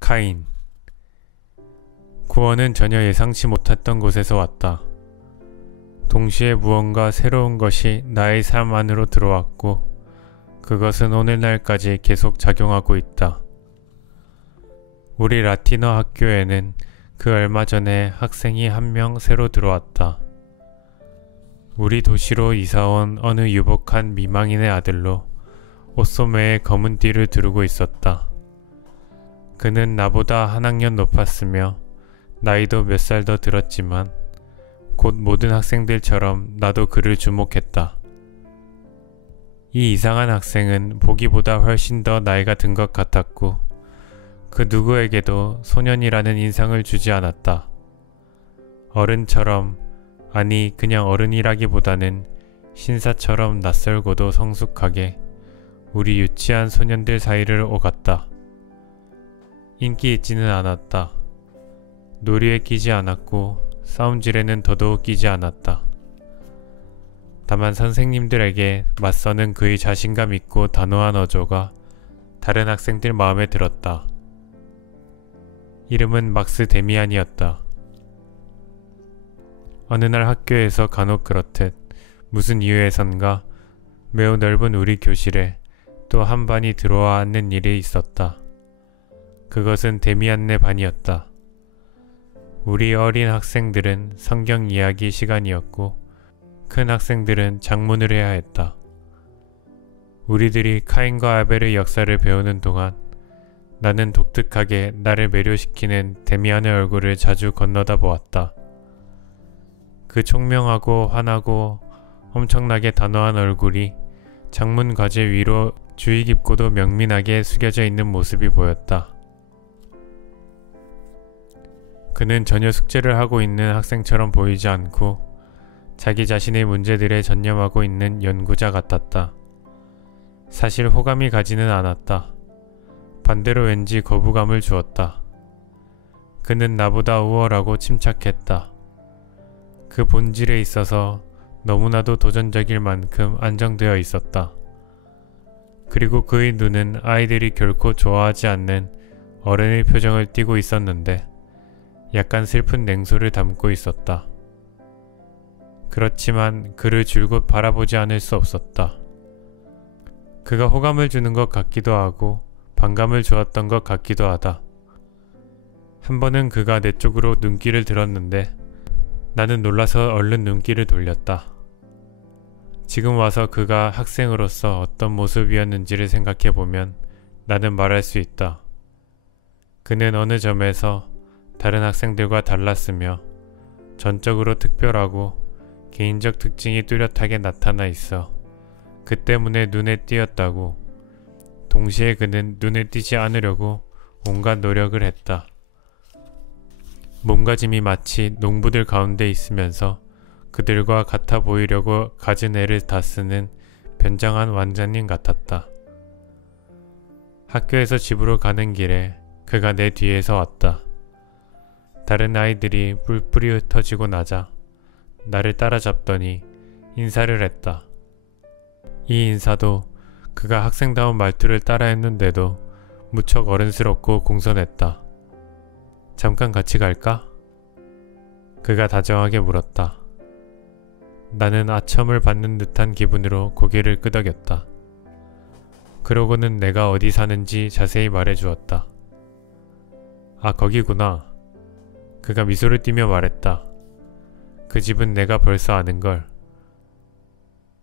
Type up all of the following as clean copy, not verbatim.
카인. 구원은 전혀 예상치 못했던 곳에서 왔다. 동시에 무언가 새로운 것이 나의 삶 안으로 들어왔고 그것은 오늘날까지 계속 작용하고 있다. 우리 라틴어 학교에는 그 얼마 전에 학생이 한 명 새로 들어왔다. 우리 도시로 이사온 어느 유복한 미망인의 아들로 옷소매에 검은 띠를 두르고 있었다. 그는 나보다 한 학년 높았으며 나이도 몇 살 더 들었지만 곧 모든 학생들처럼 나도 그를 주목했다. 이 이상한 학생은 보기보다 훨씬 더 나이가 든 것 같았고 그 누구에게도 소년이라는 인상을 주지 않았다. 어른처럼, 아니 그냥 어른이라기보다는 신사처럼 낯설고도 성숙하게 우리 유치한 소년들 사이를 오갔다. 인기 있지는 않았다. 놀이에 끼지 않았고 싸움질에는 더더욱 끼지 않았다. 다만 선생님들에게 맞서는 그의 자신감 있고 단호한 어조가 다른 학생들 마음에 들었다. 이름은 막스 데미안이었다. 어느 날 학교에서 간혹 그렇듯 무슨 이유에선가 매우 넓은 우리 교실에 또 한 반이 들어와 앉는 일이 있었다. 그것은 데미안네 반이었다. 우리 어린 학생들은 성경 이야기 시간이었고 큰 학생들은 작문을 해야 했다. 우리들이 카인과 아벨의 역사를 배우는 동안 나는 독특하게 나를 매료시키는 데미안의 얼굴을 자주 건너다 보았다. 그 총명하고 환하고 엄청나게 단호한 얼굴이 작문 과제 위로 주의 깊고도 명민하게 숙여져 있는 모습이 보였다. 그는 전혀 숙제를 하고 있는 학생처럼 보이지 않고 자기 자신의 문제들에 전념하고 있는 연구자 같았다. 사실 호감이 가지는 않았다. 반대로 왠지 거부감을 주었다. 그는 나보다 우월하고 침착했다. 그 본질에 있어서 너무나도 도전적일 만큼 안정되어 있었다. 그리고 그의 눈은 아이들이 결코 좋아하지 않는 어른의 표정을 띠고 있었는데 약간 슬픈 냉소를 담고 있었다. 그렇지만 그를 줄곧 바라보지 않을 수 없었다. 그가 호감을 주는 것 같기도 하고 반감을 주었던 것 같기도 하다. 한 번은 그가 내 쪽으로 눈길을 들었는데 나는 놀라서 얼른 눈길을 돌렸다. 지금 와서 그가 학생으로서 어떤 모습이었는지를 생각해보면 나는 말할 수 있다. 그는 어느 점에서 다른 학생들과 달랐으며 전적으로 특별하고 개인적 특징이 뚜렷하게 나타나 있어 그 때문에 눈에 띄었다고. 동시에 그는 눈에 띄지 않으려고 온갖 노력을 했다. 몸가짐이 마치 농부들 가운데 있으면서 그들과 같아 보이려고 갖은 애를 다 쓰는 변장한 왕자님 같았다. 학교에서 집으로 가는 길에 그가 내 뒤에서 왔다. 다른 아이들이 뿔뿔이 흩어지고 나자 나를 따라잡더니 인사를 했다. 이 인사도 그가 학생다운 말투를 따라했는데도 무척 어른스럽고 공손했다. 잠깐 같이 갈까? 그가 다정하게 물었다. 나는 아첨을 받는 듯한 기분으로 고개를 끄덕였다. 그러고는 내가 어디 사는지 자세히 말해주었다. 아, 거기구나. 그가 미소를 띠며 말했다. 그 집은 내가 벌써 아는걸.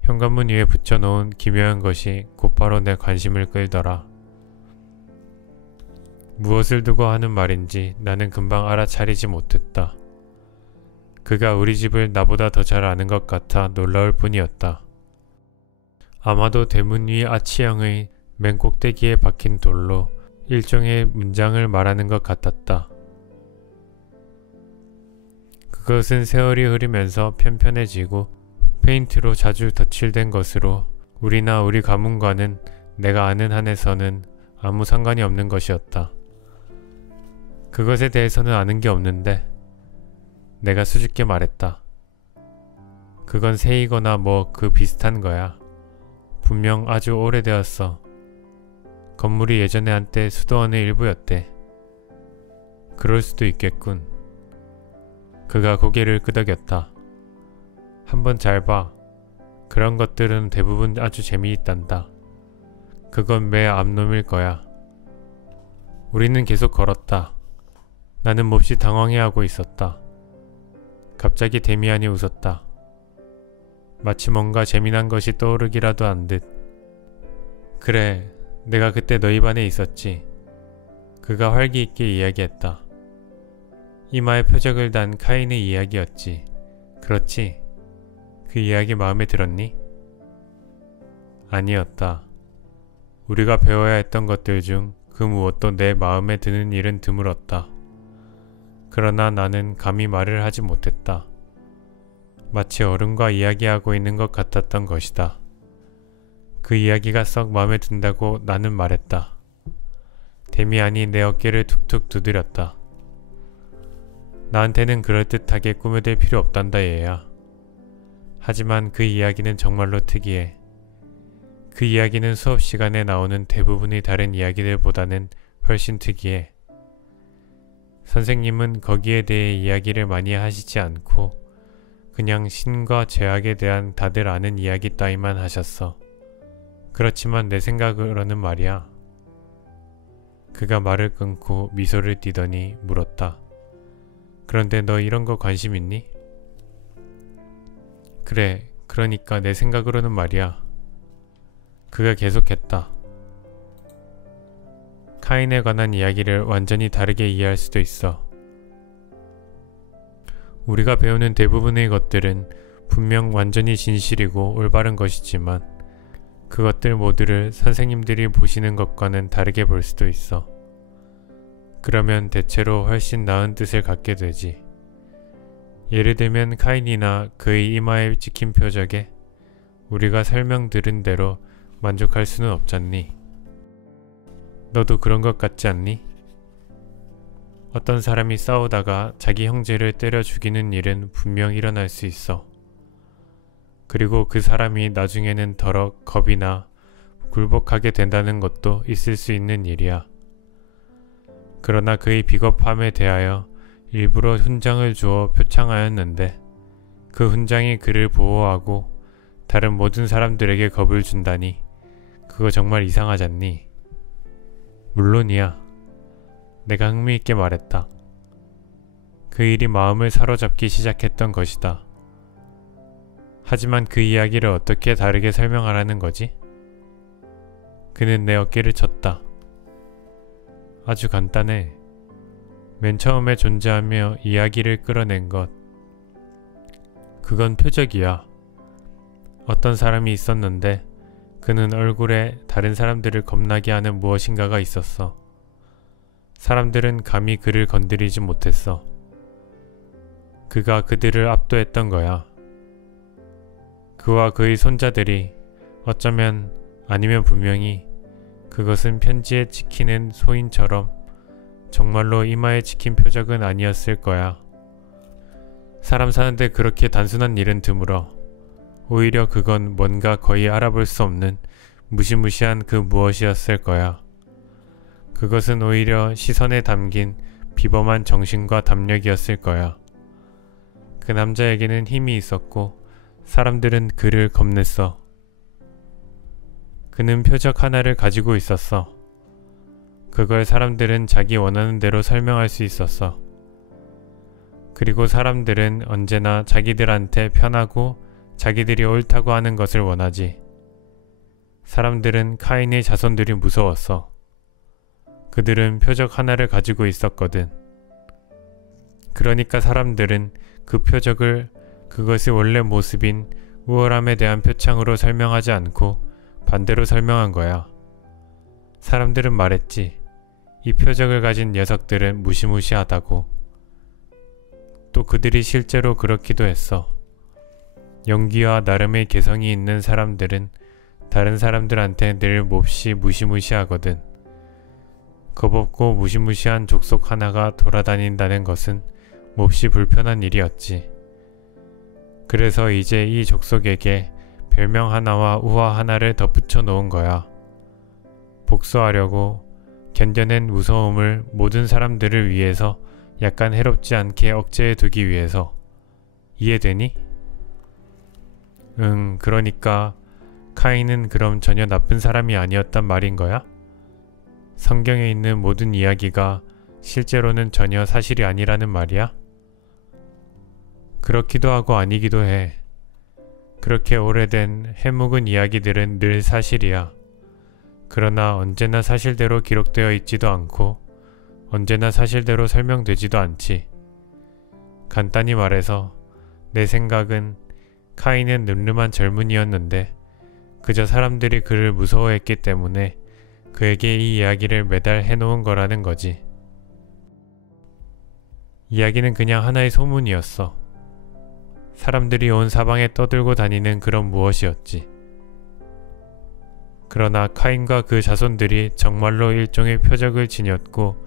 현관문 위에 붙여놓은 기묘한 것이 곧바로 내 관심을 끌더라. 무엇을 두고 하는 말인지 나는 금방 알아차리지 못했다. 그가 우리 집을 나보다 더 잘 아는 것 같아 놀라울 뿐이었다. 아마도 대문 위 아치형의 맨 꼭대기에 박힌 돌로 일종의 문장을 말하는 것 같았다. 그것은 세월이 흐르면서 편편해지고 페인트로 자주 덧칠된 것으로 우리나 우리 가문과는 내가 아는 한에서는 아무 상관이 없는 것이었다. 그것에 대해서는 아는 게 없는데 내가 수줍게 말했다. 그건 새이거나 뭐 그 비슷한 거야. 분명 아주 오래되었어. 건물이 예전에 한때 수도원의 일부였대. 그럴 수도 있겠군. 그가 고개를 끄덕였다. 한번 잘 봐. 그런 것들은 대부분 아주 재미있단다. 그건 매 암놈일 거야. 우리는 계속 걸었다. 나는 몹시 당황해하고 있었다. 갑자기 데미안이 웃었다. 마치 뭔가 재미난 것이 떠오르기라도 한 듯. 그래, 내가 그때 너희 반에 있었지. 그가 활기 있게 이야기했다. 이마에 표적을 단 카인의 이야기였지. 그렇지? 그 이야기 마음에 들었니? 아니었다. 우리가 배워야 했던 것들 중 그 무엇도 내 마음에 드는 일은 드물었다. 그러나 나는 감히 말을 하지 못했다. 마치 어른과 이야기하고 있는 것 같았던 것이다. 그 이야기가 썩 마음에 든다고 나는 말했다. 데미안이 내 어깨를 툭툭 두드렸다. 나한테는 그럴듯하게 꾸며댈 필요 없단다 얘야. 하지만 그 이야기는 정말로 특이해. 그 이야기는 수업 시간에 나오는 대부분이 다른 이야기들보다는 훨씬 특이해. 선생님은 거기에 대해 이야기를 많이 하시지 않고 그냥 신과 죄악에 대한 다들 아는 이야기 따위만 하셨어. 그렇지만 내 생각으로는 말이야. 그가 말을 끊고 미소를 띠더니 물었다. 그런데 너 이런 거 관심 있니? 그래, 그러니까 내 생각으로는 말이야. 그가 계속했다. 카인에 관한 이야기를 완전히 다르게 이해할 수도 있어. 우리가 배우는 대부분의 것들은 분명 완전히 진실이고 올바른 것이지만 그것들 모두를 선생님들이 보시는 것과는 다르게 볼 수도 있어. 그러면 대체로 훨씬 나은 뜻을 갖게 되지. 예를 들면 카인이나 그의 이마에 찍힌 표적에 우리가 설명들은 대로 만족할 수는 없잖니. 너도 그런 것 같지 않니? 어떤 사람이 싸우다가 자기 형제를 때려 죽이는 일은 분명 일어날 수 있어. 그리고 그 사람이 나중에는 더러 겁이 나 굴복하게 된다는 것도 있을 수 있는 일이야. 그러나 그의 비겁함에 대하여 일부러 훈장을 주어 표창하였는데 그 훈장이 그를 보호하고 다른 모든 사람들에게 겁을 준다니 그거 정말 이상하잖니? 물론이야. 내가 흥미있게 말했다. 그 일이 마음을 사로잡기 시작했던 것이다. 하지만 그 이야기를 어떻게 다르게 설명하라는 거지? 그는 내 어깨를 쳤다. 아주 간단해. 맨 처음에 존재하며 이야기를 끌어낸 것. 그건 표적이야. 어떤 사람이 있었는데 그는 얼굴에 다른 사람들을 겁나게 하는 무엇인가가 있었어. 사람들은 감히 그를 건드리지 못했어. 그가 그들을 압도했던 거야. 그와 그의 손자들이 어쩌면 아니면 분명히 그것은 편지에 찍히는 소인처럼 정말로 이마에 찍힌 표적은 아니었을 거야. 사람 사는데 그렇게 단순한 일은 드물어. 오히려 그건 뭔가 거의 알아볼 수 없는 무시무시한 그 무엇이었을 거야. 그것은 오히려 시선에 담긴 비범한 정신과 담력이었을 거야. 그 남자에게는 힘이 있었고 사람들은 그를 겁냈어. 그는 표적 하나를 가지고 있었어. 그걸 사람들은 자기 원하는 대로 설명할 수 있었어. 그리고 사람들은 언제나 자기들한테 편하고 자기들이 옳다고 하는 것을 원하지. 사람들은 카인의 자손들이 무서웠어. 그들은 표적 하나를 가지고 있었거든. 그러니까 사람들은 그 표적을 그것이 원래 모습인 우월함에 대한 표창으로 설명하지 않고 반대로 설명한 거야. 사람들은 말했지. 이 표적을 가진 녀석들은 무시무시하다고. 또 그들이 실제로 그렇기도 했어. 연기와 나름의 개성이 있는 사람들은 다른 사람들한테 늘 몹시 무시무시하거든. 겁없고 무시무시한 족속 하나가 돌아다닌다는 것은 몹시 불편한 일이었지. 그래서 이제 이 족속에게 별명 하나와 우화 하나를 덧붙여 놓은 거야. 복수하려고 견뎌낸 무서움을 모든 사람들을 위해서 약간 해롭지 않게 억제해 두기 위해서. 이해되니? 그러니까 카인은 그럼 전혀 나쁜 사람이 아니었단 말인 거야? 성경에 있는 모든 이야기가 실제로는 전혀 사실이 아니라는 말이야? 그렇기도 하고 아니기도 해. 그렇게 오래된 해묵은 이야기들은 늘 사실이야. 그러나 언제나 사실대로 기록되어 있지도 않고 언제나 사실대로 설명되지도 않지. 간단히 말해서 내 생각은 카인은 늠름한 젊은이였는데 그저 사람들이 그를 무서워했기 때문에 그에게 이 이야기를 매달 해놓은 거라는 거지. 이야기는 그냥 하나의 소문이었어. 사람들이 온 사방에 떠들고 다니는 그런 무엇이었지. 그러나 카인과 그 자손들이 정말로 일종의 표적을 지녔고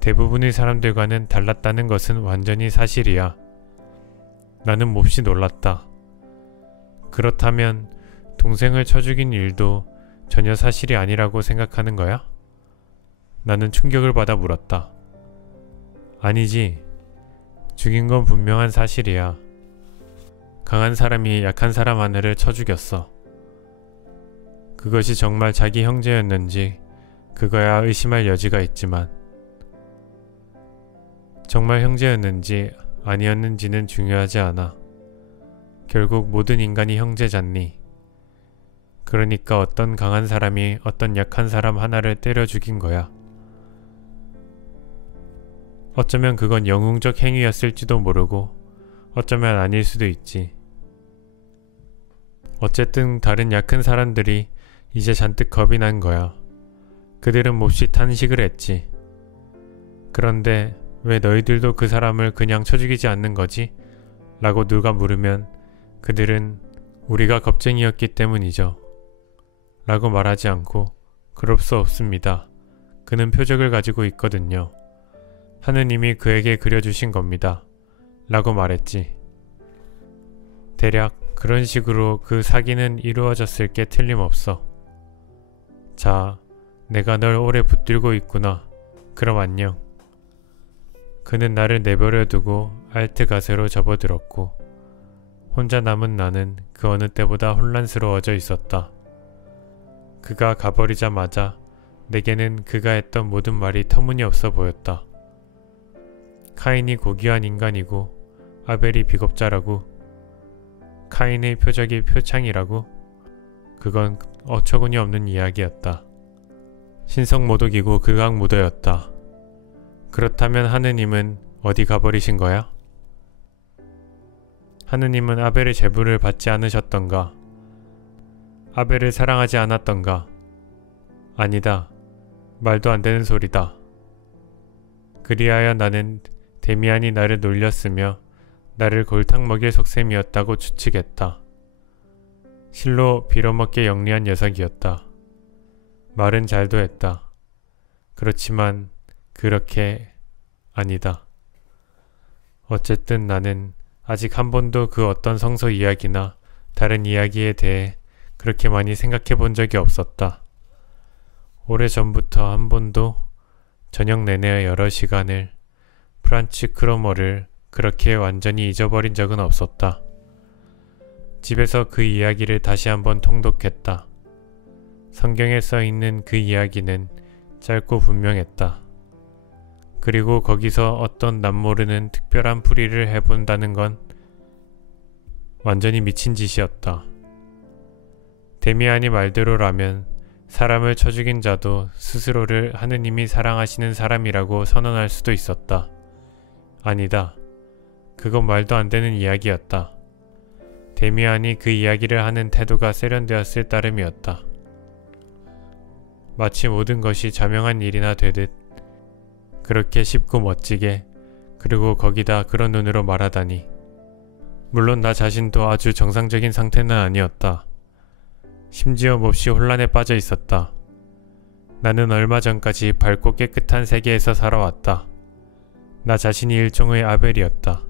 대부분의 사람들과는 달랐다는 것은 완전히 사실이야. 나는 몹시 놀랐다. 그렇다면 동생을 쳐 죽인 일도 전혀 사실이 아니라고 생각하는 거야? 나는 충격을 받아 물었다. 아니지. 죽인 건 분명한 사실이야. 강한 사람이 약한 사람 하나를 쳐 죽였어. 그것이 정말 자기 형제였는지 그거야 의심할 여지가 있지만 정말 형제였는지 아니었는지는 중요하지 않아. 결국 모든 인간이 형제잖니. 그러니까 어떤 강한 사람이 어떤 약한 사람 하나를 때려 죽인 거야. 어쩌면 그건 영웅적 행위였을지도 모르고 어쩌면 아닐 수도 있지. 어쨌든 다른 약한 사람들이 이제 잔뜩 겁이 난 거야. 그들은 몹시 탄식을 했지. 그런데 왜 너희들도 그 사람을 그냥 쳐 죽이지 않는 거지? 라고 누가 물으면 그들은 우리가 겁쟁이였기 때문이죠. 라고 말하지 않고 그럴 수 없습니다. 그는 표적을 가지고 있거든요. 하느님이 그에게 그려주신 겁니다. 라고 말했지. 대략 그런 식으로 그 사기는 이루어졌을 게 틀림없어. 자, 내가 널 오래 붙들고 있구나. 그럼 안녕. 그는 나를 내버려 두고 알트가세로 접어들었고 혼자 남은 나는 그 어느 때보다 혼란스러워져 있었다. 그가 가버리자마자 내게는 그가 했던 모든 말이 터무니없어 보였다. 카인이 고귀한 인간이고 아벨이 비겁자라고, 카인의 표적이 표창이라고, 그건 어처구니 없는 이야기였다. 신성모독이고 극악무도였다. 그렇다면 하느님은 어디 가버리신 거야? 하느님은 아벨의 제물을 받지 않으셨던가? 아벨을 사랑하지 않았던가? 아니다. 말도 안 되는 소리다. 그리하여 나는 데미안이 나를 놀렸으며 나를 골탕 먹일 속셈이었다고 추측했다. 실로 빌어먹게 영리한 녀석이었다. 말은 잘도 했다. 그렇지만 그렇게 아니다. 어쨌든 나는 아직 한 번도 그 어떤 성서 이야기나 다른 이야기에 대해 그렇게 많이 생각해 본 적이 없었다. 오래전부터 한 번도 저녁 내내 여러 시간을 프란츠 크로머를 그렇게 완전히 잊어버린 적은 없었다. 집에서 그 이야기를 다시 한번 통독했다. 성경에 써있는 그 이야기는 짧고 분명했다. 그리고 거기서 어떤 남모르는 특별한 풀이를 해본다는 건 완전히 미친 짓이었다. 데미안이 말대로라면 사람을 쳐 죽인 자도 스스로를 하느님이 사랑하시는 사람이라고 선언할 수도 있었다. 아니다. 그건 말도 안 되는 이야기였다. 데미안이 그 이야기를 하는 태도가 세련되었을 따름이었다. 마치 모든 것이 자명한 일이나 되듯 그렇게 쉽고 멋지게, 그리고 거기다 그런 눈으로 말하다니. 물론 나 자신도 아주 정상적인 상태는 아니었다. 심지어 몹시 혼란에 빠져 있었다. 나는 얼마 전까지 밝고 깨끗한 세계에서 살아왔다. 나 자신이 일종의 아벨이었다.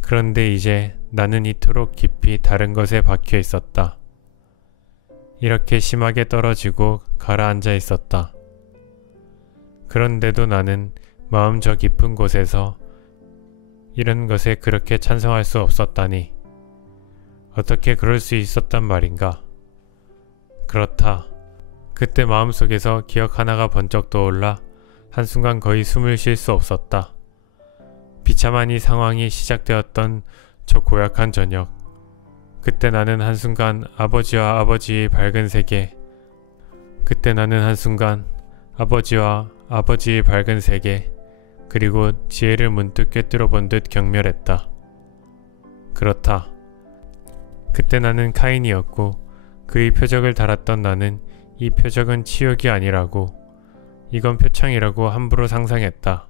그런데 이제 나는 이토록 깊이 다른 것에 박혀 있었다. 이렇게 심하게 떨어지고 가라앉아 있었다. 그런데도 나는 마음 저 깊은 곳에서 이런 것에 그렇게 찬성할 수 없었다니. 어떻게 그럴 수 있었단 말인가. 그렇다. 그때 마음속에서 기억 하나가 번쩍 떠올라 한순간 거의 숨을 쉴 수 없었다. 비참한 이 상황이 시작되었던 저 고약한 저녁. 그때 나는 한순간 아버지와 아버지의 밝은 세계, 그리고 지혜를 문득 꿰뚫어 본 듯 경멸했다. 그렇다. 그때 나는 카인이었고 그의 표적을 달았던 나는 이 표적은 치욕이 아니라고, 이건 표창이라고 함부로 상상했다.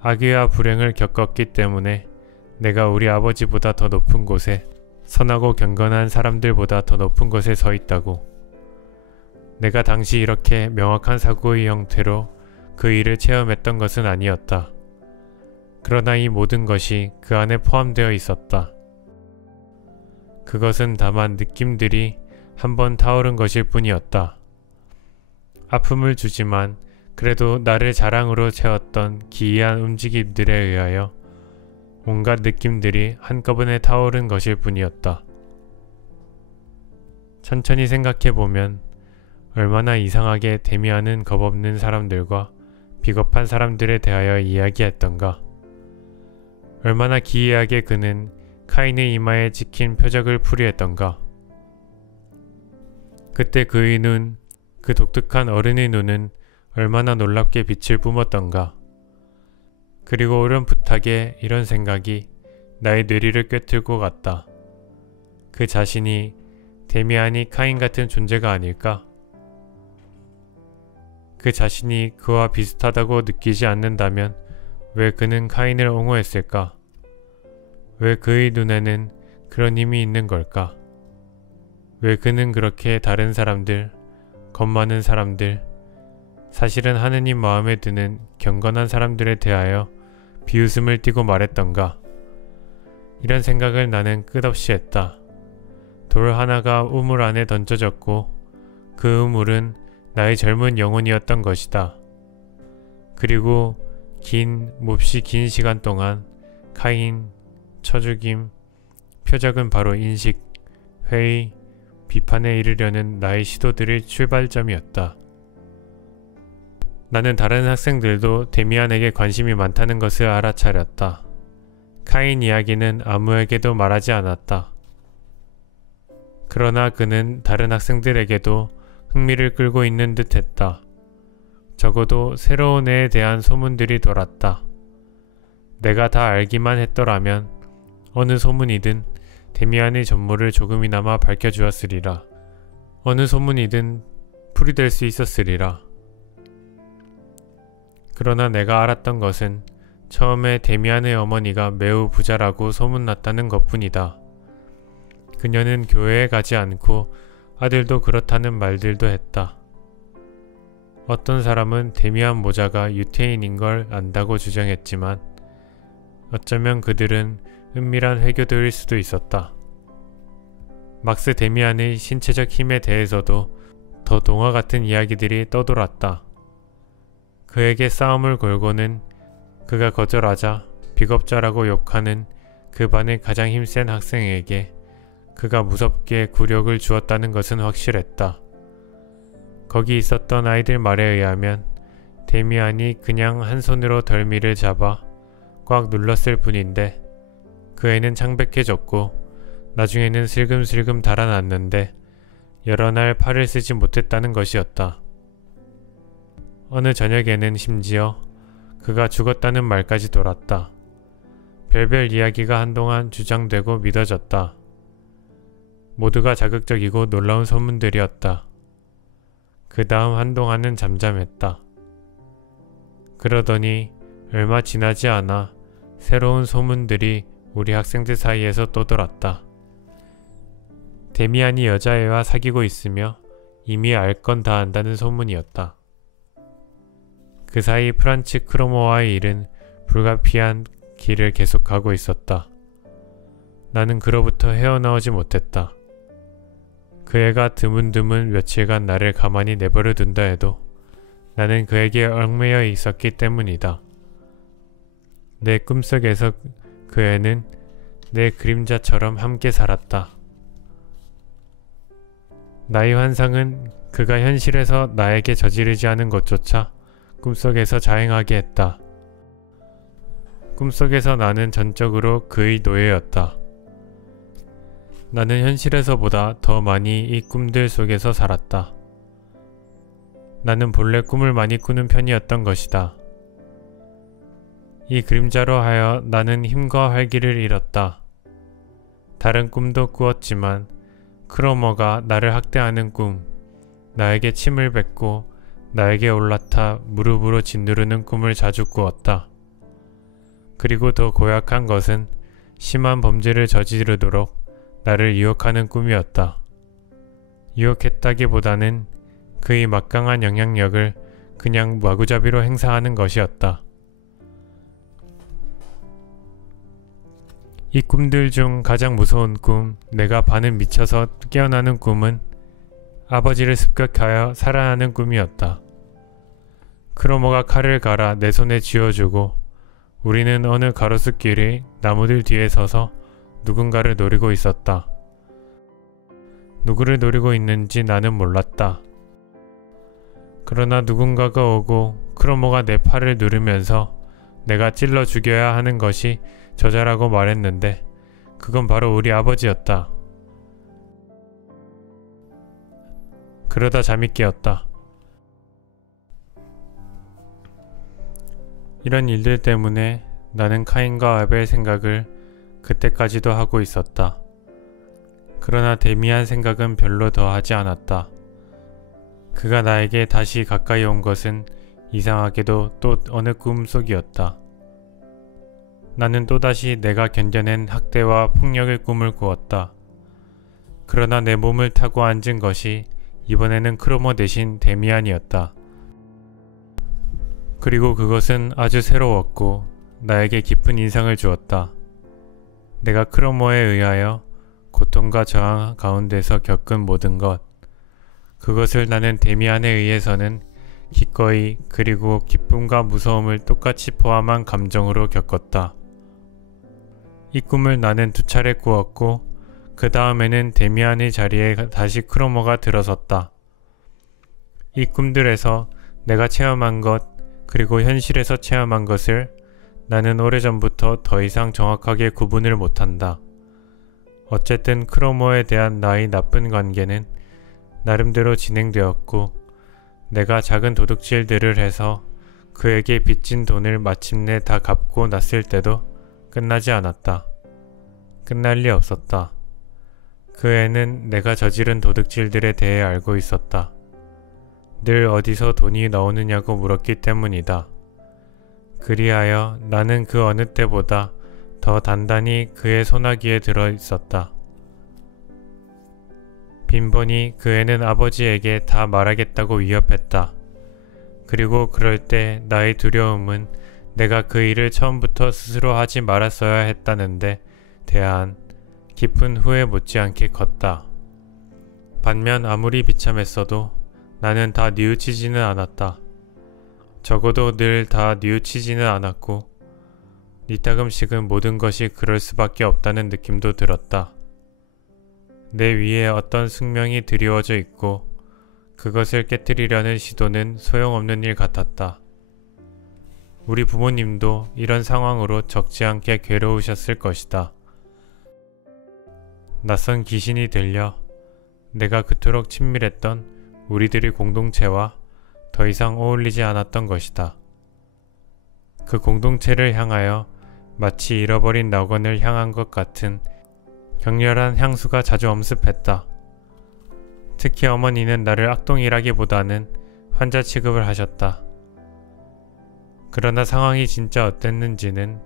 악의와 불행을 겪었기 때문에 내가 우리 아버지보다 더 높은 곳에, 선하고 경건한 사람들보다 더 높은 곳에 서 있다고. 내가 당시 이렇게 명확한 사고의 형태로 그 일을 체험했던 것은 아니었다. 그러나 이 모든 것이 그 안에 포함되어 있었다. 그것은 다만 느낌들이 한번 타오른 것일 뿐이었다. 아픔을 주지만 그래도 나를 자랑으로 채웠던 기이한 움직임들에 의하여 온갖 느낌들이 한꺼번에 타오른 것일 뿐이었다. 천천히 생각해보면 얼마나 이상하게 데미안은 겁없는 사람들과 비겁한 사람들에 대하여 이야기했던가. 얼마나 기이하게 그는 카인의 이마에 찍힌 표적을 풀이했던가. 그때 그의 눈, 그 독특한 어른의 눈은 얼마나 놀랍게 빛을 뿜었던가. 그리고 어렴풋하게 이런 생각이 나의 뇌리를 꿰뚫고 갔다. 그 자신이 데미안이 카인 같은 존재가 아닐까? 그 자신이 그와 비슷하다고 느끼지 않는다면 왜 그는 카인을 옹호했을까? 왜 그의 눈에는 그런 힘이 있는 걸까? 왜 그는 그렇게 다른 사람들, 겁 많은 사람들, 사실은 하느님 마음에 드는 경건한 사람들에 대하여 비웃음을 띠고 말했던가? 이런 생각을 나는 끝없이 했다. 돌 하나가 우물 안에 던져졌고 그 우물은 나의 젊은 영혼이었던 것이다. 그리고 몹시 긴 시간 동안 카인, 처죽임, 표적은 바로 인식, 회의, 비판에 이르려는 나의 시도들의 출발점이었다. 나는 다른 학생들도 데미안에게 관심이 많다는 것을 알아차렸다. 카인 이야기는 아무에게도 말하지 않았다. 그러나 그는 다른 학생들에게도 흥미를 끌고 있는 듯 했다. 적어도 새로운 애에 대한 소문들이 돌았다. 내가 다 알기만 했더라면 어느 소문이든 데미안의 전모를 조금이나마 밝혀주었으리라. 어느 소문이든 풀이될 수 있었으리라. 그러나 내가 알았던 것은 처음에 데미안의 어머니가 매우 부자라고 소문났다는 것뿐이다. 그녀는 교회에 가지 않고 아들도 그렇다는 말들도 했다. 어떤 사람은 데미안 모자가 유태인인 걸 안다고 주장했지만 어쩌면 그들은 은밀한 회교도일 수도 있었다. 막스 데미안의 신체적 힘에 대해서도 더 동화 같은 이야기들이 떠돌았다. 그에게 싸움을 걸고는 그가 거절하자 비겁자라고 욕하는 그 반의 가장 힘센 학생에게 그가 무섭게 굴욕을 주었다는 것은 확실했다. 거기 있었던 아이들 말에 의하면 데미안이 그냥 한 손으로 덜미를 잡아 꽉 눌렀을 뿐인데 그 애는 창백해졌고 나중에는 슬금슬금 달아났는데 여러 날 팔을 쓰지 못했다는 것이었다. 어느 저녁에는 심지어 그가 죽었다는 말까지 돌았다. 별별 이야기가 한동안 주장되고 믿어졌다. 모두가 자극적이고 놀라운 소문들이었다. 그 다음 한동안은 잠잠했다. 그러더니 얼마 지나지 않아 새로운 소문들이 우리 학생들 사이에서 떠돌았다. 데미안이 여자애와 사귀고 있으며 이미 알 건 다 안다는 소문이었다. 그 사이 프란츠 크로모와의 일은 불가피한 길을 계속하고 있었다. 나는 그로부터 헤어나오지 못했다. 그 애가 드문드문 며칠간 나를 가만히 내버려 둔다 해도 나는 그에게 얽매여 있었기 때문이다. 내 꿈속에서 그 애는 내 그림자처럼 함께 살았다. 나의 환상은 그가 현실에서 나에게 저지르지 않은 것조차 꿈속에서 자행하게 했다. 꿈속에서 나는 전적으로 그의 노예였다. 나는 현실에서보다 더 많이 이 꿈들 속에서 살았다. 나는 본래 꿈을 많이 꾸는 편이었던 것이다. 이 그림자로 하여 나는 힘과 활기를 잃었다. 다른 꿈도 꾸었지만 크로머가 나를 학대하는 꿈, 나에게 침을 뱉고 나에게 올라타 무릎으로 짓누르는 꿈을 자주 꾸었다. 그리고 더 고약한 것은 심한 범죄를 저지르도록 나를 유혹하는 꿈이었다. 유혹했다기보다는 그의 막강한 영향력을 그냥 마구잡이로 행사하는 것이었다. 이 꿈들 중 가장 무서운 꿈, 내가 반은 미쳐서 깨어나는 꿈은 아버지를 습격하여 살아나는 꿈이었다. 크로머가 칼을 갈아 내 손에 쥐어주고 우리는 어느 가로수길의 나무들 뒤에 서서 누군가를 노리고 있었다. 누구를 노리고 있는지 나는 몰랐다. 그러나 누군가가 오고 크로머가 내 팔을 누르면서 내가 찔러 죽여야 하는 것이 저자라고 말했는데 그건 바로 우리 아버지였다. 그러다 잠이 깨었다. 이런 일들 때문에 나는 카인과 아벨 생각을 그때까지도 하고 있었다. 그러나 데미안 생각은 별로 더 하지 않았다. 그가 나에게 다시 가까이 온 것은 이상하게도 또 어느 꿈속이었다. 나는 또다시 내가 견뎌낸 학대와 폭력의 꿈을 꾸었다. 그러나 내 몸을 타고 앉은 것이 이번에는 크로머 대신 데미안이었다. 그리고 그것은 아주 새로웠고 나에게 깊은 인상을 주었다. 내가 크로머에 의하여 고통과 저항 가운데서 겪은 모든 것, 그것을 나는 데미안에 의해서는 기꺼이 그리고 기쁨과 무서움을 똑같이 포함한 감정으로 겪었다. 이 꿈을 나는 2차례 꾸었고 그 다음에는 데미안의 자리에 다시 크로머가 들어섰다. 이 꿈들에서 내가 체험한 것 그리고 현실에서 체험한 것을 나는 오래전부터 더 이상 정확하게 구분을 못한다. 어쨌든 크로머에 대한 나의 나쁜 관계는 나름대로 진행되었고 내가 작은 도둑질들을 해서 그에게 빚진 돈을 마침내 다 갚고 났을 때도 끝나지 않았다. 끝날 리 없었다. 그 애는 내가 저지른 도둑질들에 대해 알고 있었다. 늘 어디서 돈이 나오느냐고 물었기 때문이다. 그리하여 나는 그 어느 때보다 더 단단히 그의 소나기에 들어 있었다. 빈번히 그 애는 아버지에게 다 말하겠다고 위협했다. 그리고 그럴 때 나의 두려움은 내가 그 일을 처음부터 스스로 하지 말았어야 했다는데 대한 깊은 후회 못지않게 컸다. 반면 아무리 비참했어도 나는 다 뉘우치지는 않았다. 적어도 늘 다 뉘우치지는 않았고 이따금씩은 모든 것이 그럴 수밖에 없다는 느낌도 들었다. 내 위에 어떤 숙명이 드리워져 있고 그것을 깨뜨리려는 시도는 소용없는 일 같았다. 우리 부모님도 이런 상황으로 적지 않게 괴로우셨을 것이다. 낯선 귀신이 들려 내가 그토록 친밀했던 우리들의 공동체와 더 이상 어울리지 않았던 것이다. 그 공동체를 향하여 마치 잃어버린 낙원을 향한 것 같은 격렬한 향수가 자주 엄습했다. 특히 어머니는 나를 악동이라기보다는 환자 취급을 하셨다. 그러나 상황이 진짜 어땠는지는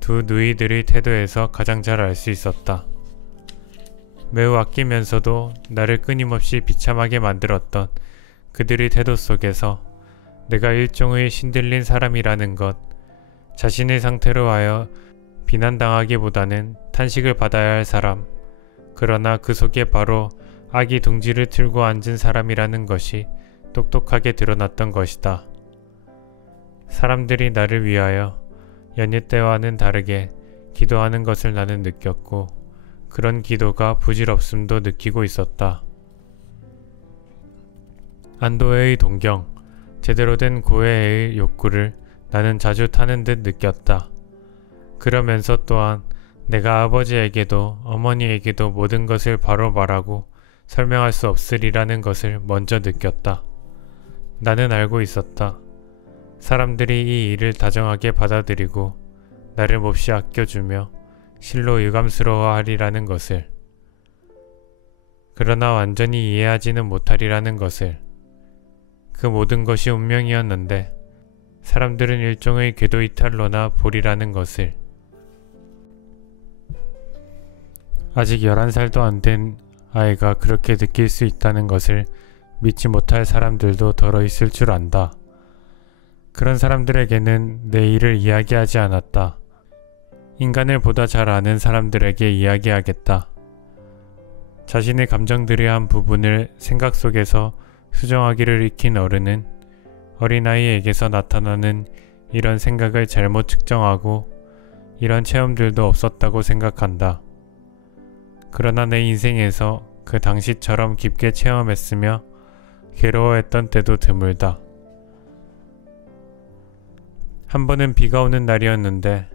두 누이들의 태도에서 가장 잘 알 수 있었다. 매우 아끼면서도 나를 끊임없이 비참하게 만들었던 그들의 태도 속에서 내가 일종의 신들린 사람이라는 것, 자신의 상태로 하여 비난당하기보다는 탄식을 받아야 할 사람, 그러나 그 속에 바로 악이 둥지를 틀고 앉은 사람이라는 것이 똑똑하게 드러났던 것이다. 사람들이 나를 위하여 연휴 때와는 다르게 기도하는 것을 나는 느꼈고 그런 기도가 부질없음도 느끼고 있었다. 안도의 동경, 제대로 된 고해의 욕구를 나는 자주 타는 듯 느꼈다. 그러면서 또한 내가 아버지에게도 어머니에게도 모든 것을 바로 말하고 설명할 수 없으리라는 것을 먼저 느꼈다. 나는 알고 있었다. 사람들이 이 일을 다정하게 받아들이고 나를 몹시 아껴주며 실로 유감스러워하리라는 것을. 그러나 완전히 이해하지는 못하리라는 것을. 그 모든 것이 운명이었는데 사람들은 일종의 궤도이탈로나 보리라는 것을. 아직 11살도 안 된 아이가 그렇게 느낄 수 있다는 것을 믿지 못할 사람들도 더러 있을 줄 안다. 그런 사람들에게는 내 일을 이야기하지 않았다. 인간을 보다 잘 아는 사람들에게 이야기하겠다. 자신의 감정들이 한 부분을 생각 속에서 수정하기를 익힌 어른은 어린아이에게서 나타나는 이런 생각을 잘못 측정하고 이런 체험들도 없었다고 생각한다. 그러나 내 인생에서 그 당시처럼 깊게 체험했으며 괴로워했던 때도 드물다. 한 번은 비가 오는 날이었는데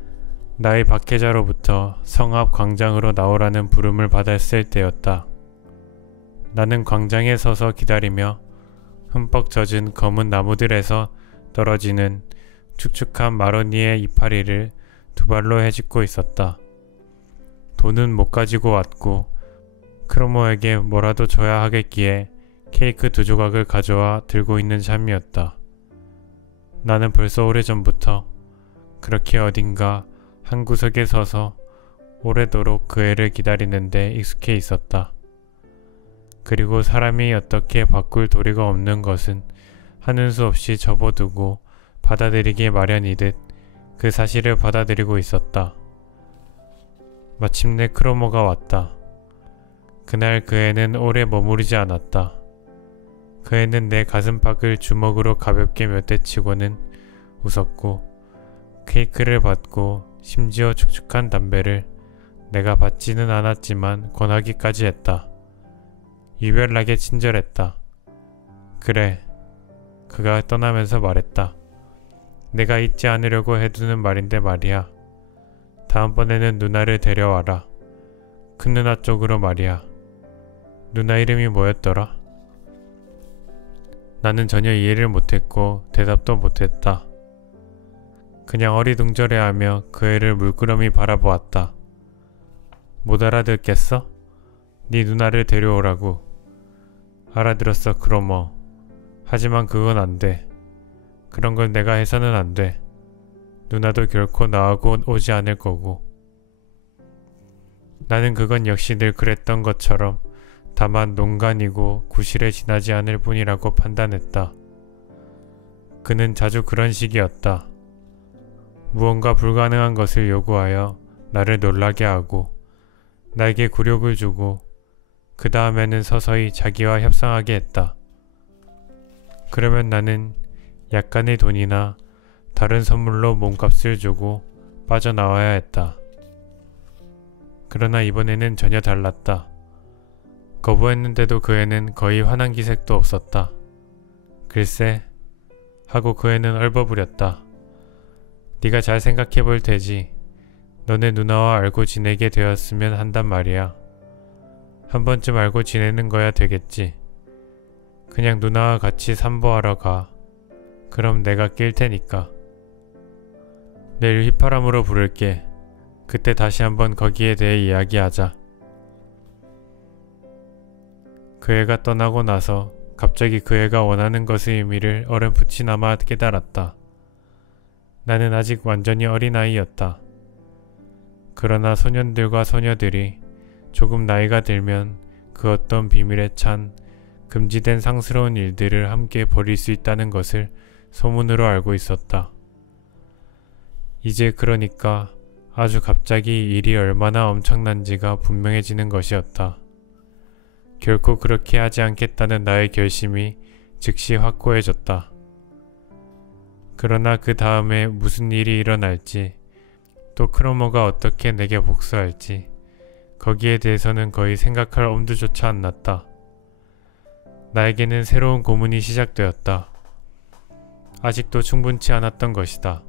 나의 박해자로부터 성 앞 광장으로 나오라는 부름을 받았을 때였다. 나는 광장에 서서 기다리며 흠뻑 젖은 검은 나무들에서 떨어지는 축축한 마로니의 이파리를 두 발로 헤집고 있었다. 돈은 못 가지고 왔고 크로모에게 뭐라도 줘야 하겠기에 케이크 2조각을 가져와 들고 있는 참이었다. 나는 벌써 오래전부터 그렇게 어딘가 한 구석에 서서 오래도록 그 애를 기다리는데 익숙해 있었다. 그리고 사람이 어떻게 바꿀 도리가 없는 것은 하는 수 없이 접어두고 받아들이기 마련이듯 그 사실을 받아들이고 있었다. 마침내 크로모가 왔다. 그날 그 애는 오래 머무르지 않았다. 그 애는 내 가슴팍을 주먹으로 가볍게 몇 대 치고는 웃었고 케이크를 받고 심지어 축축한 담배를 내가 받지는 않았지만 권하기까지 했다. 유별나게 친절했다. 그래, 그가 떠나면서 말했다. 내가 잊지 않으려고 해두는 말인데 말이야. 다음번에는 누나를 데려와라. 큰 누나 쪽으로 말이야. 누나 이름이 뭐였더라? 나는 전혀 이해를 못했고 대답도 못했다. 그냥 어리둥절해하며 그 애를 물끄러미 바라보았다. 못 알아듣겠어? 네 누나를 데려오라고. 알아들었어 크로모. 하지만 그건 안 돼. 그런 걸 내가 해서는 안 돼. 누나도 결코 나하고 오지 않을 거고. 나는 그건 역시 늘 그랬던 것처럼 다만 농간이고 구실에 지나지 않을 뿐이라고 판단했다. 그는 자주 그런 식이었다. 무언가 불가능한 것을 요구하여 나를 놀라게 하고 나에게 굴욕을 주고 그 다음에는 서서히 자기와 협상하게 했다. 그러면 나는 약간의 돈이나 다른 선물로 몸값을 주고 빠져나와야 했다. 그러나 이번에는 전혀 달랐다. 거부했는데도 그 애는 거의 화난 기색도 없었다. 글쎄 하고 그 애는 얼버무렸다. 네가 잘 생각해 볼 테지. 너네 누나와 알고 지내게 되었으면 한단 말이야. 한 번쯤 알고 지내는 거야 되겠지. 그냥 누나와 같이 산보하러 가. 그럼 내가 낄 테니까. 내일 휘파람으로 부를게. 그때 다시 한번 거기에 대해 이야기하자. 그 애가 떠나고 나서 갑자기 그 애가 원하는 것의 의미를 어렴풋이나마 깨달았다. 나는 아직 완전히 어린아이였다. 그러나 소년들과 소녀들이 조금 나이가 들면 그 어떤 비밀에 찬 금지된 상스러운 일들을 함께 벌일 수 있다는 것을 소문으로 알고 있었다. 이제 그러니까 아주 갑자기 일이 얼마나 엄청난지가 분명해지는 것이었다. 결코 그렇게 하지 않겠다는 나의 결심이 즉시 확고해졌다. 그러나 그 다음에 무슨 일이 일어날지, 또 크로모가 어떻게 내게 복수할지 거기에 대해서는 거의 생각할 엄두조차 안 났다. 나에게는 새로운 고문이 시작되었다. 아직도 충분치 않았던 것이다.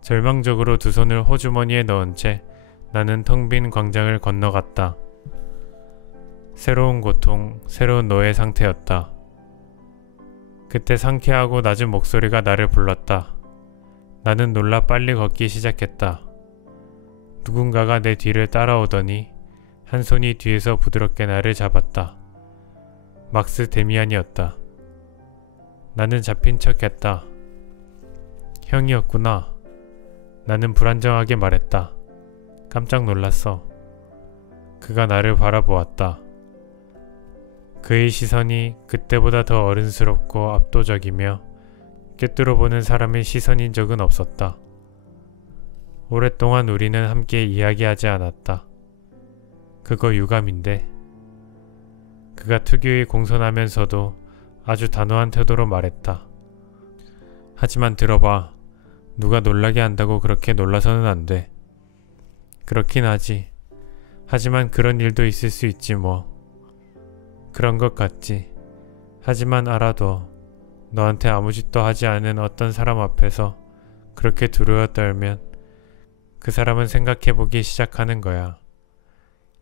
절망적으로 두 손을 호주머니에 넣은 채 나는 텅 빈 광장을 건너갔다. 새로운 고통, 새로운 노예 상태였다. 그때 상쾌하고 낮은 목소리가 나를 불렀다. 나는 놀라 빨리 걷기 시작했다. 누군가가 내 뒤를 따라오더니 한 손이 뒤에서 부드럽게 나를 잡았다. 막스 데미안이었다. 나는 잡힌 척했다. 형이었구나. 나는 불안정하게 말했다. 깜짝 놀랐어. 그가 나를 바라보았다. 그의 시선이 그때보다 더 어른스럽고 압도적이며 꿰뚫어보는 사람의 시선인 적은 없었다. 오랫동안 우리는 함께 이야기하지 않았다. 그거 유감인데. 그가 특유의 공손하면서도 아주 단호한 태도로 말했다. 하지만 들어봐. 누가 놀라게 한다고 그렇게 놀라서는 안 돼. 그렇긴 하지. 하지만 그런 일도 있을 수 있지 뭐. 그런 것 같지. 하지만 알아둬. 너한테 아무 짓도 하지 않은 어떤 사람 앞에서 그렇게 두려워 떨면 그 사람은 생각해보기 시작하는 거야.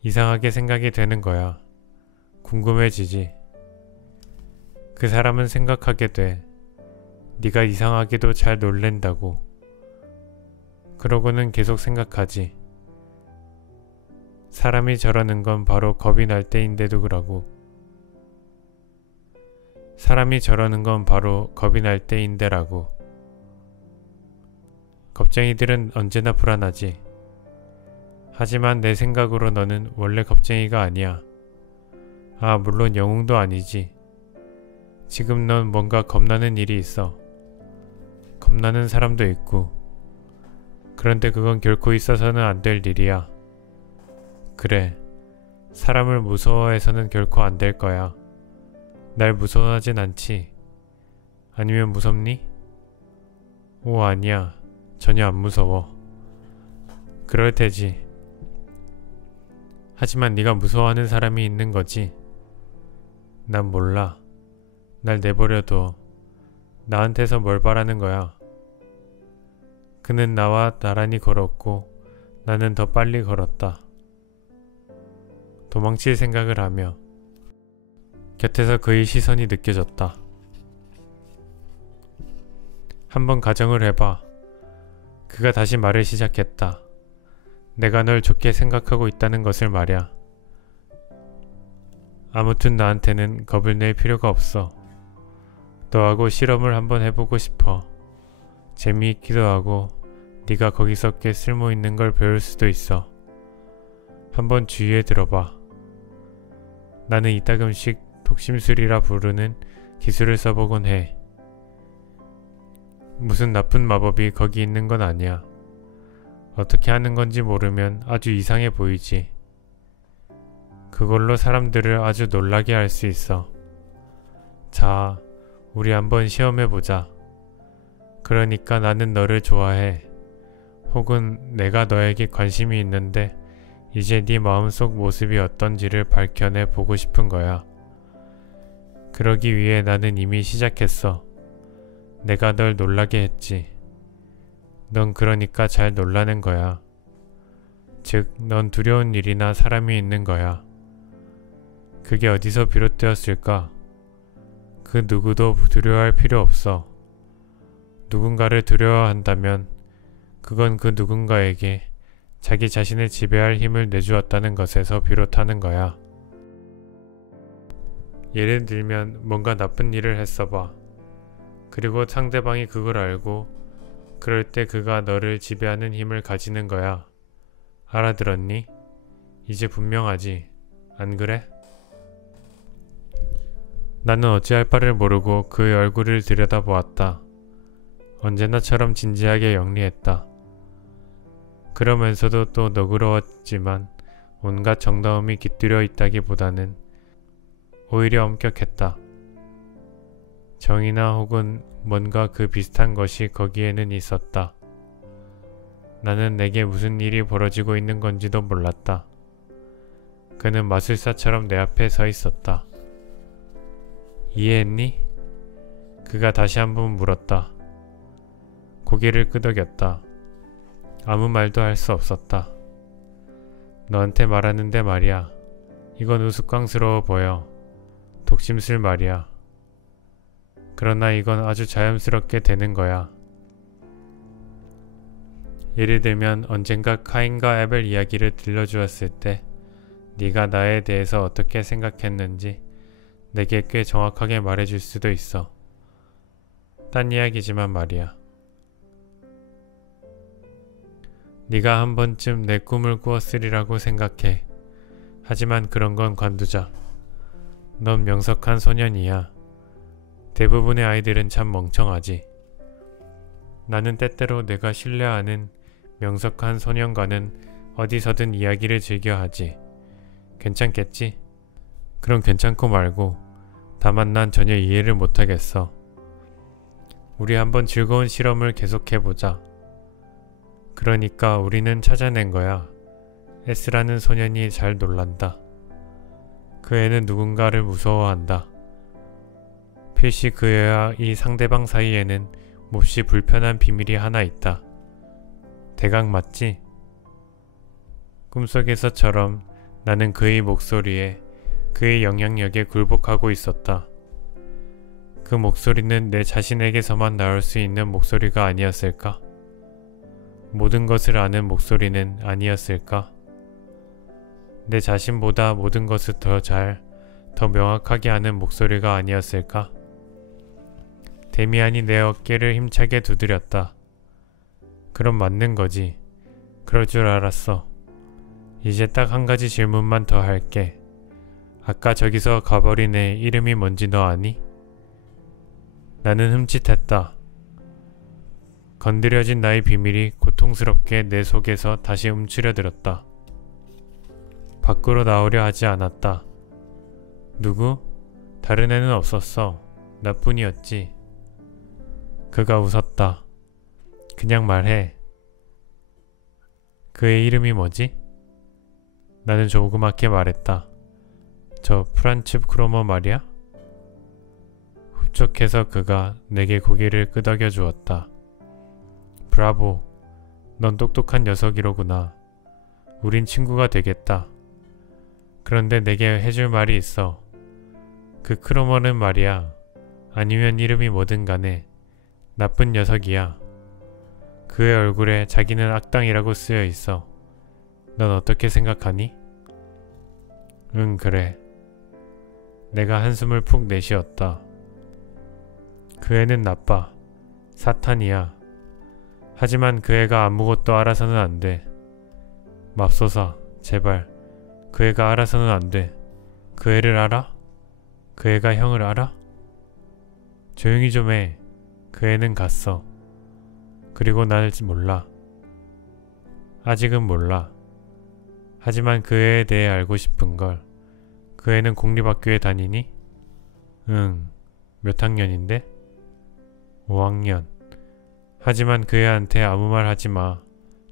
이상하게 생각이 되는 거야. 궁금해지지. 그 사람은 생각하게 돼. 네가 이상하게도 잘 놀랜다고. 그러고는 계속 생각하지. 사람이 저러는 건 바로 겁이 날 때인데도 그러고. 사람이 저러는 건 바로 겁이 날 때인데라고. 겁쟁이들은 언제나 불안하지. 하지만 내 생각으로 너는 원래 겁쟁이가 아니야. 아, 물론 영웅도 아니지. 지금 넌 뭔가 겁나는 일이 있어. 겁나는 사람도 있고. 그런데 그건 결코 있어서는 안 될 일이야. 그래. 사람을 무서워해서는 결코 안 될 거야. 날 무서워하진 않지. 아니면 무섭니? 오, 아니야. 전혀 안 무서워. 그럴 테지. 하지만 네가 무서워하는 사람이 있는 거지. 난 몰라. 날 내버려둬. 나한테서 뭘 바라는 거야. 그는 나와 나란히 걸었고 나는 더 빨리 걸었다. 도망칠 생각을 하며. 곁에서 그의 시선이 느껴졌다. 한번 가정을 해봐. 그가 다시 말을 시작했다. 내가 널 좋게 생각하고 있다는 것을 말야. 아무튼 나한테는 겁을 낼 필요가 없어. 너하고 실험을 한번 해보고 싶어. 재미있기도 하고 네가 거기서 꽤 쓸모있는 걸 배울 수도 있어. 한번 주의해 들어봐. 나는 이따금씩 독심술이라 부르는 기술을 써보곤 해. 무슨 나쁜 마법이 거기 있는 건 아니야. 어떻게 하는 건지 모르면 아주 이상해 보이지. 그걸로 사람들을 아주 놀라게 할 수 있어. 자, 우리 한번 시험해보자. 그러니까 나는 너를 좋아해. 혹은 내가 너에게 관심이 있는데 이제 네 마음속 모습이 어떤지를 밝혀내 보고 싶은 거야. 그러기 위해 나는 이미 시작했어. 내가 널 놀라게 했지. 넌 그러니까 잘 놀라는 거야. 즉, 넌 두려운 일이나 사람이 있는 거야. 그게 어디서 비롯되었을까? 그 누구도 두려워할 필요 없어. 누군가를 두려워한다면 그건 그 누군가에게 자기 자신을 지배할 힘을 내주었다는 것에서 비롯하는 거야. 예를 들면 뭔가 나쁜 일을 했어봐. 그리고 상대방이 그걸 알고 그럴 때 그가 너를 지배하는 힘을 가지는 거야. 알아들었니? 이제 분명하지. 안 그래? 나는 어찌할 바를 모르고 그의 얼굴을 들여다보았다. 언제나처럼 진지하게 영리했다. 그러면서도 또 너그러웠지만 온갖 정다움이 깃들여 있다기보다는 오히려 엄격했다. 정이나 혹은 뭔가 그 비슷한 것이 거기에는 있었다. 나는 내게 무슨 일이 벌어지고 있는 건지도 몰랐다. 그는 마술사처럼 내 앞에 서 있었다. 이해했니? 그가 다시 한번 물었다. 고개를 끄덕였다. 아무 말도 할 수 없었다. 너한테 말하는데 말이야. 이건 우스꽝스러워 보여. 독심술 말이야. 그러나 이건 아주 자연스럽게 되는 거야. 예를 들면 언젠가 카인과 에벨 이야기를 들려주었을 때 네가 나에 대해서 어떻게 생각했는지 내게 꽤 정확하게 말해줄 수도 있어. 딴 이야기지만 말이야. 네가 한 번쯤 내 꿈을 꾸었으리라고 생각해. 하지만 그런 건 관두자. 넌 명석한 소년이야. 대부분의 아이들은 참 멍청하지. 나는 때때로 내가 신뢰하는 명석한 소년과는 어디서든 이야기를 즐겨하지. 괜찮겠지? 그럼 괜찮고 말고. 다만 난 전혀 이해를 못하겠어. 우리 한번 즐거운 실험을 계속해보자. 그러니까 우리는 찾아낸 거야. S라는 소년이 잘 놀란다. 그 애는 누군가를 무서워한다. 필시 그 애와 이 상대방 사이에는 몹시 불편한 비밀이 하나 있다. 대강 맞지? 꿈속에서처럼 나는 그의 목소리에, 그의 영향력에 굴복하고 있었다. 그 목소리는 내 자신에게서만 나올 수 있는 목소리가 아니었을까? 모든 것을 아는 목소리는 아니었을까? 내 자신보다 모든 것을 더 명확하게 아는 목소리가 아니었을까? 데미안이 내 어깨를 힘차게 두드렸다. 그럼 맞는 거지. 그럴 줄 알았어. 이제 딱 한 가지 질문만 더 할게. 아까 저기서 가버린 애 이름이 뭔지 너 아니? 나는 흠칫했다. 건드려진 나의 비밀이 고통스럽게 내 속에서 다시 움츠려들었다. 밖으로 나오려 하지 않았다. 누구? 다른 애는 없었어. 나뿐이었지. 그가 웃었다. 그냥 말해. 그의 이름이 뭐지? 나는 조그맣게 말했다. 저 프란츠 크로머 말이야? 흡족해서 그가 내게 고개를 끄덕여 주었다. 브라보. 넌 똑똑한 녀석이로구나. 우린 친구가 되겠다. 그런데 내게 해줄 말이 있어. 그 크로머는 말이야. 아니면 이름이 뭐든 간에 나쁜 녀석이야. 그의 얼굴에 자기는 악당이라고 쓰여 있어. 넌 어떻게 생각하니? 응, 그래. 내가 한숨을 푹 내쉬었다. 그 애는 나빠. 사탄이야. 하지만 그 애가 아무것도 알아서는 안 돼. 맙소사, 제발. 그 애가 알아서는 안 돼. 그 애를 알아? 그 애가 형을 알아? 조용히 좀 해. 그 애는 갔어. 그리고 날 몰라. 아직은 몰라. 하지만 그 애에 대해 알고 싶은 걸. 그 애는 공립학교에 다니니? 응. 몇 학년인데? 5학년. 하지만 그 애한테 아무 말 하지 마.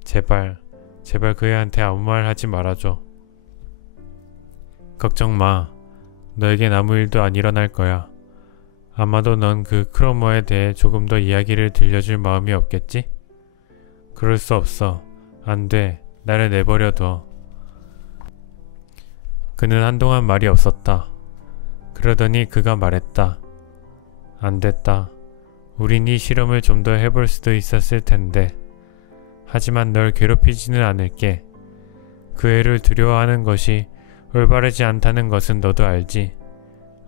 제발, 제발 그 애한테 아무 말 하지 말아줘. 걱정 마. 너에겐 아무 일도 안 일어날 거야. 아마도 넌 그 크로머에 대해 조금 더 이야기를 들려줄 마음이 없겠지? 그럴 수 없어. 안 돼. 나를 내버려둬. 그는 한동안 말이 없었다. 그러더니 그가 말했다. 안 됐다. 우린 이 실험을 좀 더 해볼 수도 있었을 텐데. 하지만 널 괴롭히지는 않을게. 그 애를 두려워하는 것이 올바르지 않다는 것은 너도 알지.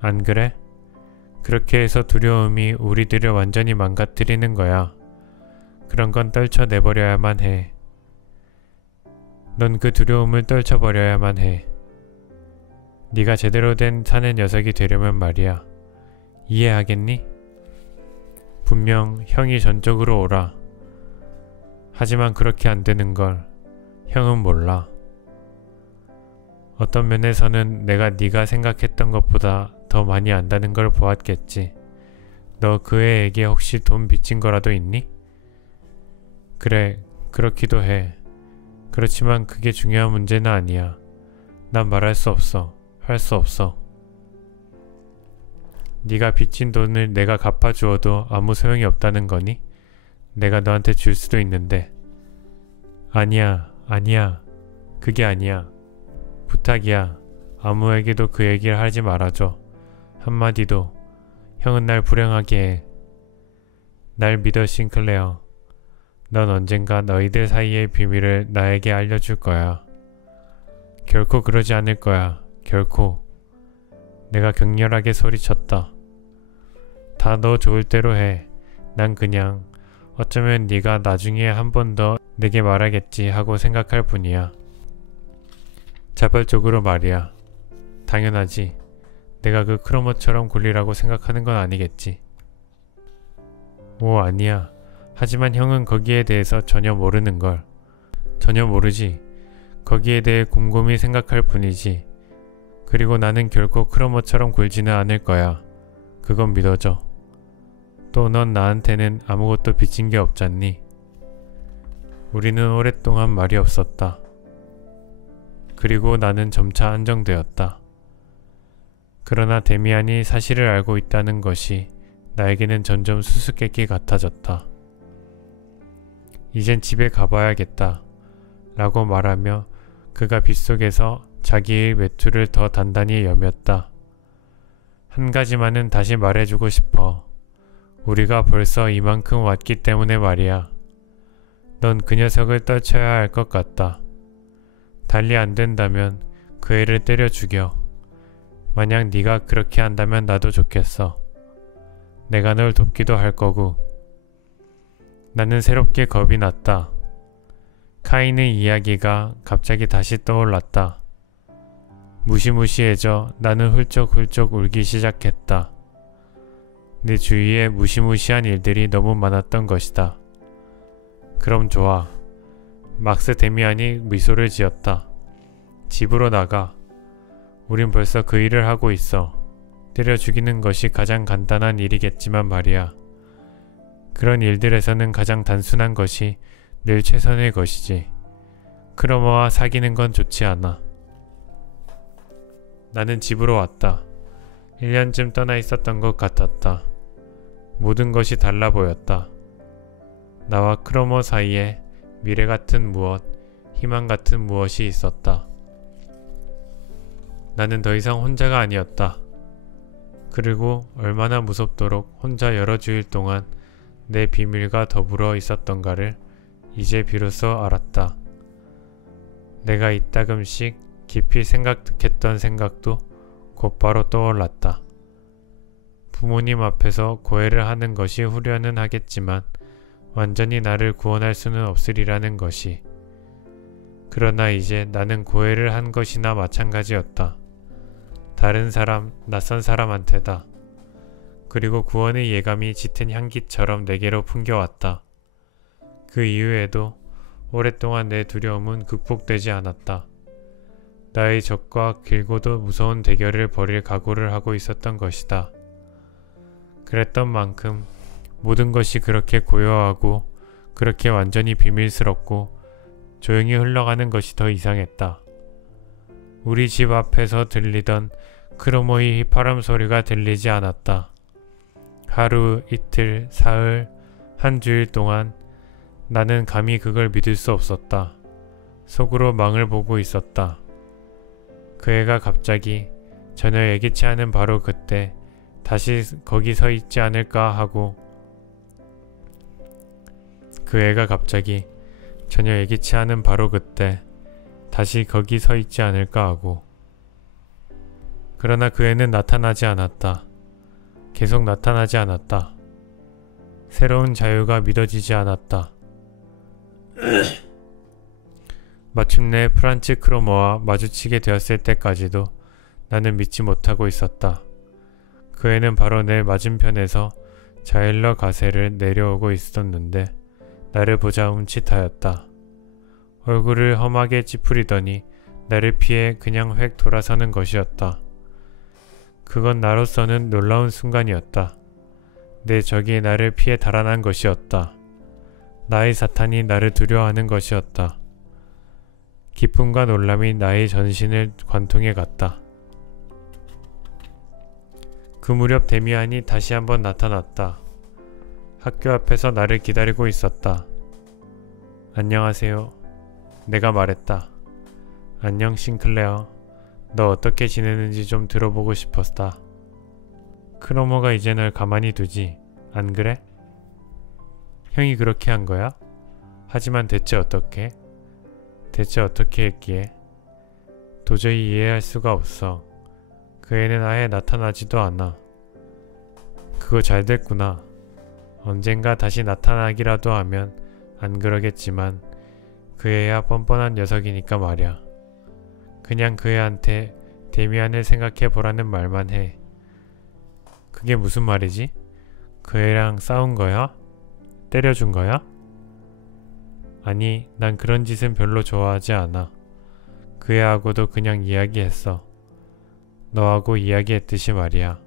안 그래? 그렇게 해서 두려움이 우리들을 완전히 망가뜨리는 거야. 그런 건 떨쳐내버려야만 해. 넌 그 두려움을 떨쳐버려야만 해. 네가 제대로 된 사내 녀석이 되려면 말이야. 이해하겠니? 분명 형이 전적으로 오라. 하지만 그렇게 안 되는 걸 형은 몰라. 어떤 면에서는 내가 네가 생각했던 것보다 더 많이 안다는 걸 보았겠지. 너 그 애에게 혹시 돈 빚진 거라도 있니? 그래, 그렇기도 해. 그렇지만 그게 중요한 문제는 아니야. 난 말할 수 없어. 할 수 없어. 네가 빚진 돈을 내가 갚아주어도 아무 소용이 없다는 거니? 내가 너한테 줄 수도 있는데. 아니야, 아니야. 그게 아니야. 부탁이야. 아무에게도 그 얘기를 하지 말아줘. 한마디도. 형은 날 불행하게 해. 날 믿어, 싱클레어. 넌 언젠가 너희들 사이의 비밀을 나에게 알려줄 거야. 결코 그러지 않을 거야. 결코. 내가 격렬하게 소리쳤다. 다 너 좋을 대로 해. 난 그냥 어쩌면 네가 나중에 한 번 더 내게 말하겠지 하고 생각할 뿐이야. 자발적으로 말이야. 당연하지. 내가 그 크로머처럼 굴리라고 생각하는 건 아니겠지. 오, 아니야. 하지만 형은 거기에 대해서 전혀 모르는걸. 전혀 모르지. 거기에 대해 곰곰이 생각할 뿐이지. 그리고 나는 결코 크로머처럼 굴지는 않을 거야. 그건 믿어줘. 또 넌 나한테는 아무것도 빚진 게 없잖니. 우리는 오랫동안 말이 없었다. 그리고 나는 점차 안정되었다. 그러나 데미안이 사실을 알고 있다는 것이 나에게는 점점 수수께끼 같아졌다. 이젠 집에 가봐야겠다 라고 말하며 그가 빗속에서 자기의 외투를 더 단단히 여몄다. 한 가지만은 다시 말해주고 싶어. 우리가 벌써 이만큼 왔기 때문에 말이야. 넌 그 녀석을 떨쳐야 할 것 같다. 달리 안 된다면 그 애를 때려 죽여. 만약 네가 그렇게 한다면 나도 좋겠어. 내가 널 돕기도 할 거고. 나는 새롭게 겁이 났다. 카인의 이야기가 갑자기 다시 떠올랐다. 무시무시해져 나는 훌쩍훌쩍 울기 시작했다. 내 주위에 무시무시한 일들이 너무 많았던 것이다. 그럼 좋아. 막스 데미안이 미소를 지었다. 집으로 나가. 우린 벌써 그 일을 하고 있어. 때려 죽이는 것이 가장 간단한 일이겠지만 말이야. 그런 일들에서는 가장 단순한 것이 늘 최선의 것이지. 크로머와 사귀는 건 좋지 않아. 나는 집으로 왔다. 1년쯤 떠나 있었던 것 같았다. 모든 것이 달라 보였다. 나와 크로머 사이에 미래 같은 무엇, 희망 같은 무엇이 있었다. 나는 더 이상 혼자가 아니었다. 그리고 얼마나 무섭도록 혼자 여러 주일 동안 내 비밀과 더불어 있었던가를 이제 비로소 알았다. 내가 이따금씩 깊이 생각했던 생각도 곧바로 떠올랐다. 부모님 앞에서 고해를 하는 것이 후련은 하겠지만 완전히 나를 구원할 수는 없으리라는 것이. 그러나 이제 나는 고해를 한 것이나 마찬가지였다. 다른 사람, 낯선 사람한테다. 그리고 구원의 예감이 짙은 향기처럼 내게로 풍겨왔다. 그 이후에도 오랫동안 내 두려움은 극복되지 않았다. 나의 적과 길고도 무서운 대결을 벌일 각오를 하고 있었던 것이다. 그랬던 만큼 모든 것이 그렇게 고요하고 그렇게 완전히 비밀스럽고 조용히 흘러가는 것이 더 이상했다. 우리 집 앞에서 들리던 크로모의 휘파람 소리가 들리지 않았다. 하루, 이틀, 사흘, 한 주일 동안 나는 감히 그걸 믿을 수 없었다. 속으로 망을 보고 있었다. 그 애가 갑자기 전혀 예기치 않은 바로 그때 다시 거기 서 있지 않을까 하고 그 애가 갑자기 전혀 예기치 않은 바로 그때 다시 거기 서 있지 않을까 하고 그러나 그 애는 나타나지 않았다. 계속 나타나지 않았다. 새로운 자유가 믿어지지 않았다. 마침내 프란츠 크로머와 마주치게 되었을 때까지도 나는 믿지 못하고 있었다. 그 애는 바로 내 맞은편에서 자일러 가세를 내려오고 있었는데 나를 보자 움찔하였다. 얼굴을 험하게 찌푸리더니 나를 피해 그냥 획 돌아서는 것이었다. 그건 나로서는 놀라운 순간이었다. 내 적이 나를 피해 달아난 것이었다. 나의 사탄이 나를 두려워하는 것이었다. 기쁨과 놀람이 나의 전신을 관통해 갔다. 그 무렵 데미안이 다시 한번 나타났다. 학교 앞에서 나를 기다리고 있었다. 안녕하세요. 내가 말했다. 안녕 싱클레어. 너 어떻게 지내는지 좀 들어보고 싶었다. 크로머가 이제 널 가만히 두지. 안 그래? 형이 그렇게 한 거야? 하지만 대체 어떻게? 대체 어떻게 했기에? 도저히 이해할 수가 없어. 그 애는 아예 나타나지도 않아. 그거 잘 됐구나. 언젠가 다시 나타나기라도 하면 안 그러겠지만 그 애야 뻔뻔한 녀석이니까 말야. 그냥 그 애한테 데미안을 생각해 보라는 말만 해. 그게 무슨 말이지? 그 애랑 싸운 거야? 때려준 거야? 아니, 난 그런 짓은 별로 좋아하지 않아. 그 애하고도 그냥 이야기했어. 너하고 이야기했듯이 말이야.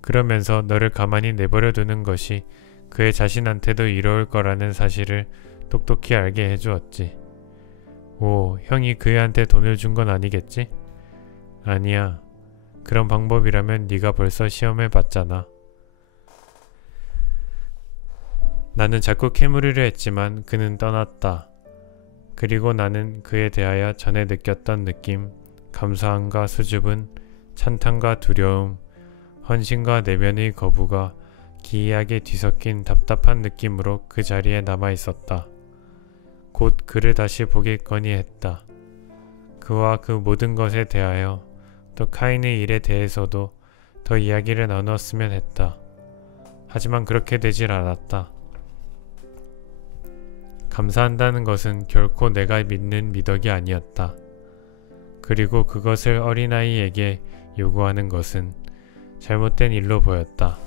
그러면서 너를 가만히 내버려 두는 것이 그의 자신한테도 이로울 거라는 사실을 똑똑히 알게 해주었지. 오, 형이 그 애한테 돈을 준 건 아니겠지? 아니야. 그런 방법이라면 네가 벌써 시험해 봤잖아. 나는 자꾸 캐물으려 했지만 그는 떠났다. 그리고 나는 그에 대하여 전에 느꼈던 느낌, 감사함과 수줍음, 찬탄과 두려움, 헌신과 내면의 거부가 기이하게 뒤섞인 답답한 느낌으로 그 자리에 남아 있었다. 곧 그를 다시 보겠거니 했다. 그와 그 모든 것에 대하여 또 카인의 일에 대해서도 더 이야기를 나누었으면 했다. 하지만 그렇게 되질 않았다. 감사한다는 것은 결코 내가 믿는 미덕이 아니었다. 그리고 그것을 어린아이에게 요구하는 것은 잘못된 일로 보였다.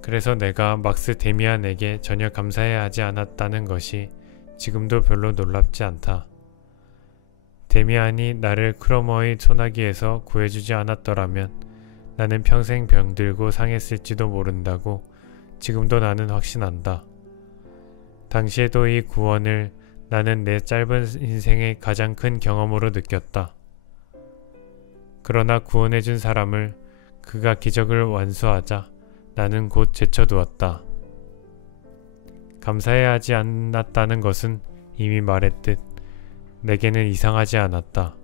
그래서 내가 막스 데미안에게 전혀 감사해야 하지 않았다는 것이 지금도 별로 놀랍지 않다. 데미안이 나를 크로머의 소나기에서 구해주지 않았더라면 나는 평생 병들고 상했을지도 모른다고 지금도 나는 확신한다. 당시에도 이 구원을 나는 내 짧은 인생의 가장 큰 경험으로 느꼈다. 그러나 구원해준 사람을 그가 기적을 완수하자 나는 곧 제쳐두었다. 감사해야 하지 않았다는 것은 이미 말했듯 내게는 이상하지 않았다.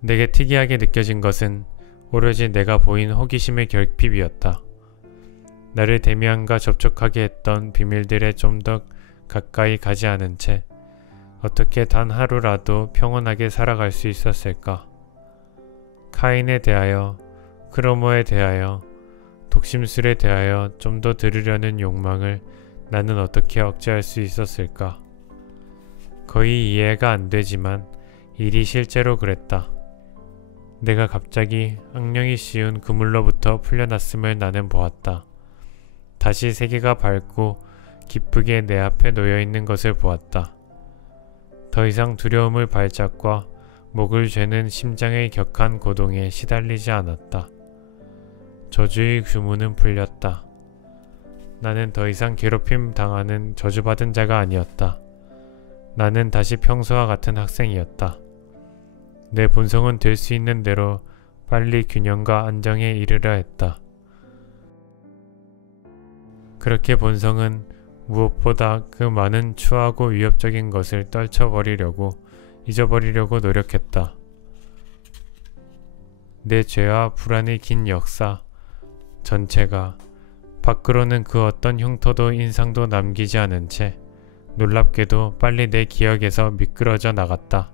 내게 특이하게 느껴진 것은 오로지 내가 보인 호기심의 결핍이었다. 나를 데미안과 접촉하게 했던 비밀들에 좀 더 가까이 가지 않은 채 어떻게 단 하루라도 평온하게 살아갈 수 있었을까? 카인에 대하여, 크로머에 대하여, 독심술에 대하여 좀 더 들으려는 욕망을 나는 어떻게 억제할 수 있었을까? 거의 이해가 안 되지만 일이 실제로 그랬다. 내가 갑자기 악령이 씌운 그물로부터 풀려났음을 나는 보았다. 다시 세계가 밝고 기쁘게 내 앞에 놓여있는 것을 보았다. 더 이상 두려움의 발작과 목을 죄는 심장의 격한 고동에 시달리지 않았다. 저주의 주문은 풀렸다. 나는 더 이상 괴롭힘 당하는 저주받은 자가 아니었다. 나는 다시 평소와 같은 학생이었다. 내 본성은 될 수 있는 대로 빨리 균형과 안정에 이르려 했다. 그렇게 본성은 무엇보다 그 많은 추하고 위협적인 것을 떨쳐버리려고 잊어버리려고 노력했다. 내 죄와 불안의 긴 역사 전체가 밖으로는 그 어떤 흉터도 인상도 남기지 않은 채 놀랍게도 빨리 내 기억에서 미끄러져 나갔다.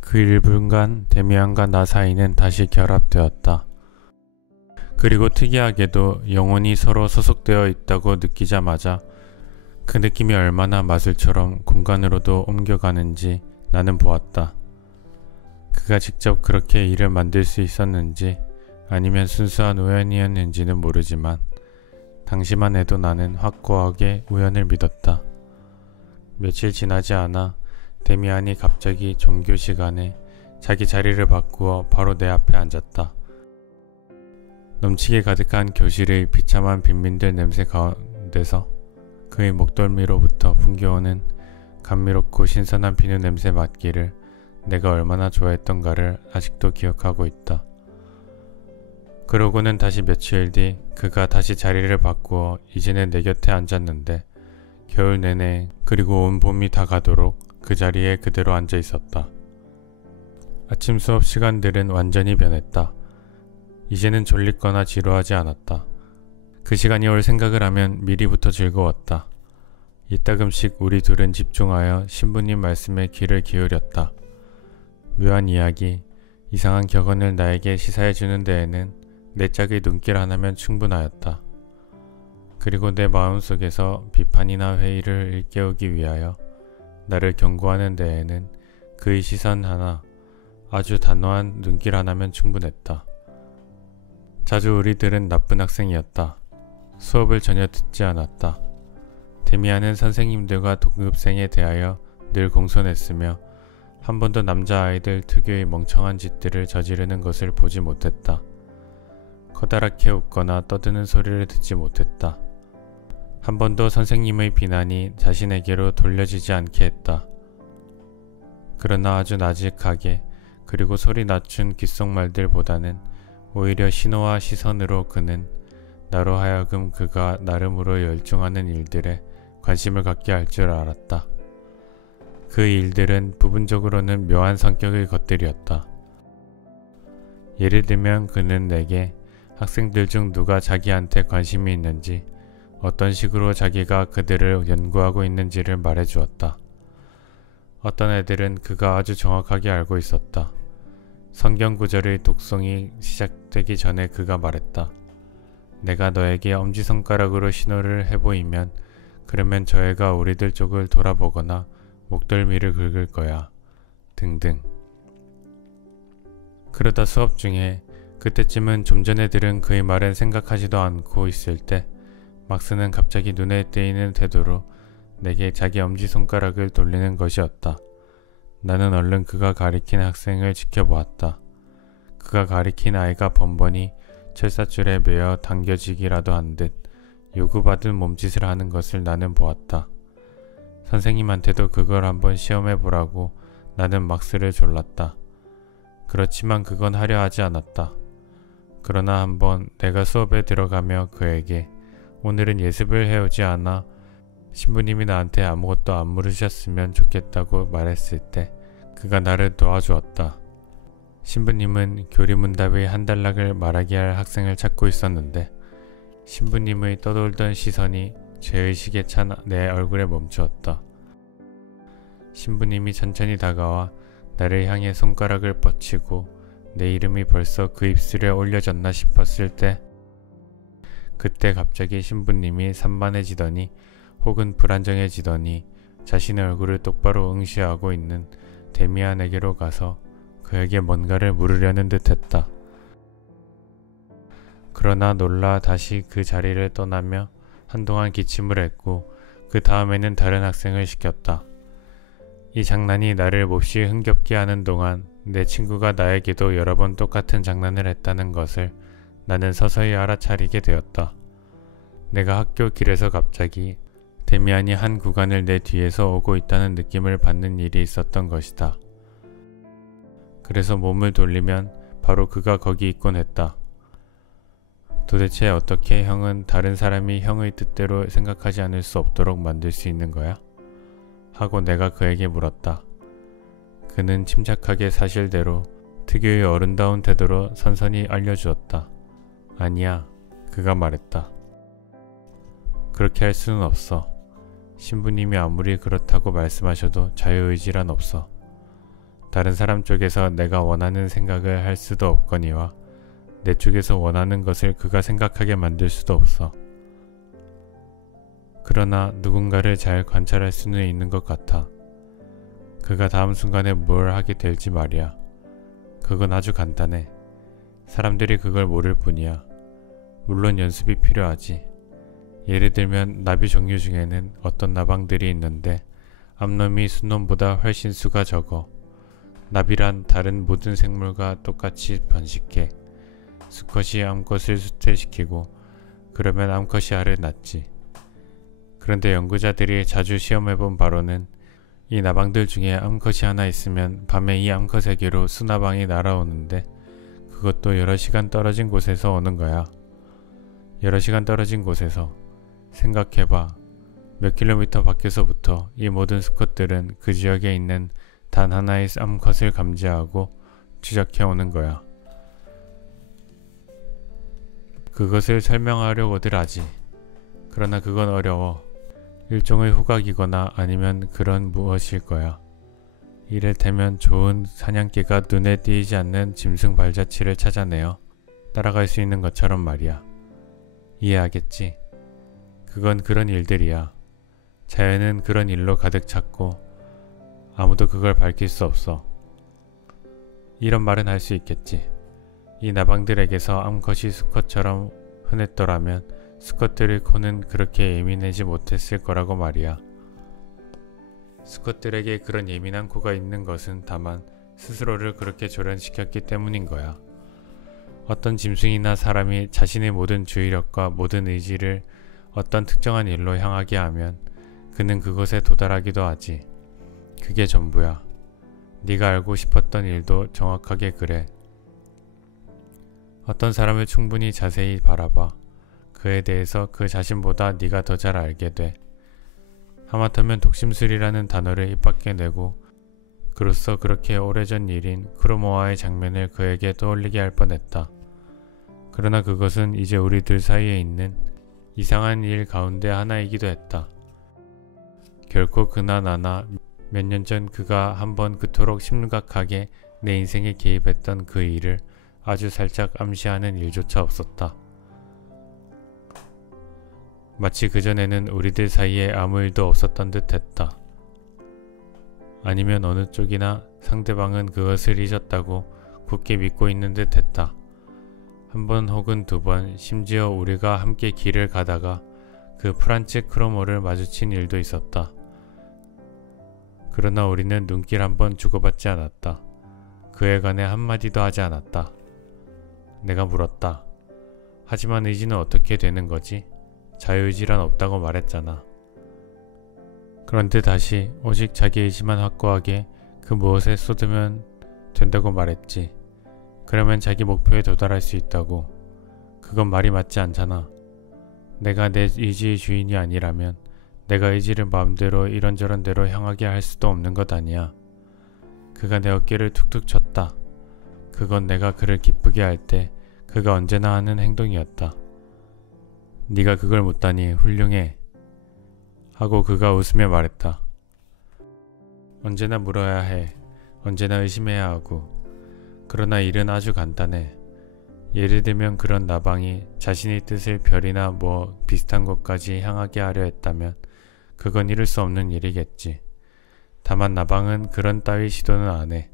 그 1분간 데미안과 나 사이는 다시 결합되었다. 그리고 특이하게도 영혼이 서로 소속되어 있다고 느끼자마자 그 느낌이 얼마나 마술처럼 공간으로도 옮겨가는지 나는 보았다. 그가 직접 그렇게 일을 만들 수 있었는지 아니면 순수한 우연이었는지는 모르지만 당시만 해도 나는 확고하게 우연을 믿었다. 며칠 지나지 않아 데미안이 갑자기 종교 시간에 자기 자리를 바꾸어 바로 내 앞에 앉았다. 넘치게 가득한 교실의 비참한 빈민들 냄새 가운데서 그의 목덜미로부터 풍겨오는 감미롭고 신선한 비누 냄새 맡기를 내가 얼마나 좋아했던가를 아직도 기억하고 있다. 그러고는 다시 며칠 뒤 그가 다시 자리를 바꾸어 이제는 내 곁에 앉았는데 겨울 내내 그리고 온 봄이 다 가도록 그 자리에 그대로 앉아 있었다. 아침 수업 시간들은 완전히 변했다. 이제는 졸리거나 지루하지 않았다. 그 시간이 올 생각을 하면 미리부터 즐거웠다. 이따금씩 우리 둘은 집중하여 신부님 말씀에 귀를 기울였다. 묘한 이야기, 이상한 격언을 나에게 시사해주는 데에는 내 짝의 눈길 하나면 충분하였다. 그리고 내 마음속에서 비판이나 회의를 일깨우기 위하여 나를 경고하는 데에는 그의 시선 하나, 아주 단호한 눈길 하나면 충분했다. 자주 우리들은 나쁜 학생이었다. 수업을 전혀 듣지 않았다. 데미안은 선생님들과 동급생에 대하여 늘 공손했으며 한 번도 남자아이들 특유의 멍청한 짓들을 저지르는 것을 보지 못했다. 커다랗게 웃거나 떠드는 소리를 듣지 못했다. 한 번도 선생님의 비난이 자신에게로 돌려지지 않게 했다. 그러나 아주 나직하게 그리고 소리 낮춘 귓속말들보다는 오히려 신호와 시선으로 그는 나로 하여금 그가 나름으로 열중하는 일들에 관심을 갖게 할 줄 알았다. 그 일들은 부분적으로는 묘한 성격의 것들이었다. 예를 들면 그는 내게 학생들 중 누가 자기한테 관심이 있는지, 어떤 식으로 자기가 그들을 연구하고 있는지를 말해주었다. 어떤 애들은 그가 아주 정확하게 알고 있었다. 성경 구절의 독송이 시작되기 전에 그가 말했다. 내가 너에게 엄지손가락으로 신호를 해보이면 그러면 저 애가 우리들 쪽을 돌아보거나 목덜미를 긁을 거야. 등등. 그러다 수업 중에 그때쯤은 좀 전에 들은 그의 말은 생각하지도 않고 있을 때 막스는 갑자기 눈에 띄는 태도로 내게 자기 엄지손가락을 돌리는 것이었다. 나는 얼른 그가 가리킨 학생을 지켜보았다. 그가 가리킨 아이가 번번이 철사줄에 매어 당겨지기라도 한 듯 요구받은 몸짓을 하는 것을 나는 보았다. 선생님한테도 그걸 한번 시험해보라고 나는 막스를 졸랐다. 그렇지만 그건 하려 하지 않았다. 그러나 한번 내가 수업에 들어가며 그에게 오늘은 예습을 해오지 않아 신부님이 나한테 아무것도 안 물으셨으면 좋겠다고 말했을 때 그가 나를 도와주었다. 신부님은 교리문답의 한 단락을 말하게 할 학생을 찾고 있었는데 신부님의 떠돌던 시선이 죄의식에 찬 내 얼굴에 멈추었다. 신부님이 천천히 다가와 나를 향해 손가락을 뻗치고 내 이름이 벌써 그 입술에 올려졌나 싶었을 때 그때 갑자기 신부님이 산만해지더니 혹은 불안정해지더니 자신의 얼굴을 똑바로 응시하고 있는 데미안에게로 가서 그에게 뭔가를 물으려는 듯 했다. 그러나 놀라 다시 그 자리를 떠나며 한동안 기침을 했고 그 다음에는 다른 학생을 시켰다. 이 장난이 나를 몹시 흥겹게 하는 동안 내 친구가 나에게도 여러 번 똑같은 장난을 했다는 것을 나는 서서히 알아차리게 되었다. 내가 학교 길에서 갑자기 데미안이 한 구간을 내 뒤에서 오고 있다는 느낌을 받는 일이 있었던 것이다. 그래서 몸을 돌리면 바로 그가 거기 있곤 했다. 도대체 어떻게 형은 다른 사람이 형의 뜻대로 생각하지 않을 수 없도록 만들 수 있는 거야? 하고 내가 그에게 물었다. 그는 침착하게 사실대로 특유의 어른다운 태도로 선선히 알려주었다. 아니야, 그가 말했다. 그렇게 할 수는 없어. 신부님이 아무리 그렇다고 말씀하셔도 자유의지란 없어. 다른 사람 쪽에서 내가 원하는 생각을 할 수도 없거니와 내 쪽에서 원하는 것을 그가 생각하게 만들 수도 없어. 그러나 누군가를 잘 관찰할 수는 있는 것 같아. 그가 다음 순간에 뭘 하게 될지 말이야. 그건 아주 간단해. 사람들이 그걸 모를 뿐이야. 물론 연습이 필요하지. 예를 들면 나비 종류 중에는 어떤 나방들이 있는데 앞놈이 순놈보다 훨씬 수가 적어. 나비란 다른 모든 생물과 똑같이 번식해 수컷이 암컷을 수태시키고 그러면 암컷이 알을 낳지. 그런데 연구자들이 자주 시험해본 바로는 이 나방들 중에 암컷이 하나 있으면 밤에 이 암컷에게로 수나방이 날아오는데 그것도 여러 시간 떨어진 곳에서 오는 거야. 여러 시간 떨어진 곳에서. 생각해봐. 몇 킬로미터 밖에서부터 이 모든 수컷들은 그 지역에 있는 단 하나의 암컷을 감지하고 추적해 오는 거야. 그것을 설명하려고들 하지. 그러나 그건 어려워. 일종의 후각이거나 아니면 그런 무엇일 거야. 이를테면 좋은 사냥개가 눈에 띄지 않는 짐승 발자취를 찾아내어 따라갈 수 있는 것처럼 말이야. 이해하겠지? 그건 그런 일들이야. 자연은 그런 일로 가득 찼고 아무도 그걸 밝힐 수 없어. 이런 말은 할 수 있겠지. 이 나방들에게서 암컷이 수컷처럼 흔했더라면 수컷들의 코는 그렇게 예민하지 못했을 거라고 말이야. 수컷들에게 그런 예민한 코가 있는 것은 다만 스스로를 그렇게 조련시켰기 때문인 거야. 어떤 짐승이나 사람이 자신의 모든 주의력과 모든 의지를 어떤 특정한 일로 향하게 하면 그는 그것에 도달하기도 하지. 그게 전부야. 네가 알고 싶었던 일도 정확하게 그래. 어떤 사람을 충분히 자세히 바라봐. 그에 대해서 그 자신보다 네가 더 잘 알게 돼. 하마터면 독심술이라는 단어를 입 밖에 내고 그로써 그렇게 오래전 일인 크로모아의 장면을 그에게 떠올리게 할 뻔했다. 그러나 그것은 이제 우리들 사이에 있는 이상한 일 가운데 하나이기도 했다. 결코 그나 나나 몇 년 전 그가 한번 그토록 심각하게 내 인생에 개입했던 그 일을 아주 살짝 암시하는 일조차 없었다. 마치 그전에는 우리들 사이에 아무 일도 없었던 듯 했다. 아니면 어느 쪽이나 상대방은 그것을 잊었다고 굳게 믿고 있는 듯 했다. 한 번 혹은 두 번, 심지어 우리가 함께 길을 가다가 그 프란츠 크로모를 마주친 일도 있었다. 그러나 우리는 눈길 한 번 주고받지 않았다. 그에 관해 한마디도 하지 않았다. 내가 물었다. 하지만 의지는 어떻게 되는 거지? 자유의지란 없다고 말했잖아. 그런데 다시 오직 자기 의지만 확고하게 그 무엇에 쏟으면 된다고 말했지. 그러면 자기 목표에 도달할 수 있다고. 그건 말이 맞지 않잖아. 내가 내 의지의 주인이 아니라면 내가 의지를 마음대로 이런저런 대로 향하게 할 수도 없는 것 아니야. 그가 내 어깨를 툭툭 쳤다. 그건 내가 그를 기쁘게 할 때 그가 언제나 하는 행동이었다. 네가 그걸 묻다니 훌륭해. 하고 그가 웃으며 말했다. 언제나 물어야 해. 언제나 의심해야 하고. 그러나 일은 아주 간단해. 예를 들면 그런 나방이 자신의 뜻을 별이나 뭐 비슷한 곳까지 향하게 하려 했다면 그건 이룰 수 없는 일이겠지. 다만 나방은 그런 따위 시도는 안 해.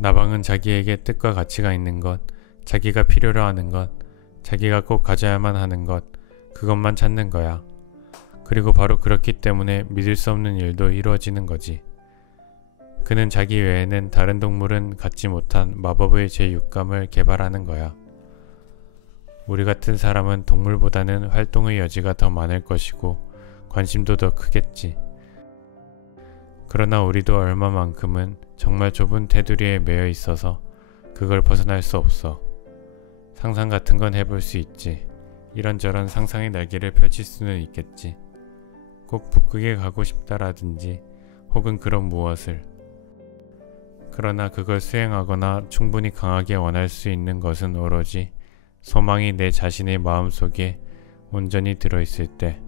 나방은 자기에게 뜻과 가치가 있는 것, 자기가 필요로 하는 것, 자기가 꼭 가져야만 하는 것, 그것만 찾는 거야. 그리고 바로 그렇기 때문에 믿을 수 없는 일도 이루어지는 거지. 그는 자기 외에는 다른 동물은 갖지 못한 마법의 제6감을 개발하는 거야. 우리 같은 사람은 동물보다는 활동의 여지가 더 많을 것이고 관심도 더 크겠지. 그러나 우리도 얼마만큼은 정말 좁은 테두리에 매여 있어서 그걸 벗어날 수 없어. 상상 같은 건 해볼 수 있지. 이런저런 상상의 날개를 펼칠 수는 있겠지. 꼭 북극에 가고 싶다라든지 혹은 그런 무엇을. 그러나 그걸 수행하거나 충분히 강하게 원할 수 있는 것은 오로지 소망이 내 자신의 마음속에 온전히 들어있을 때,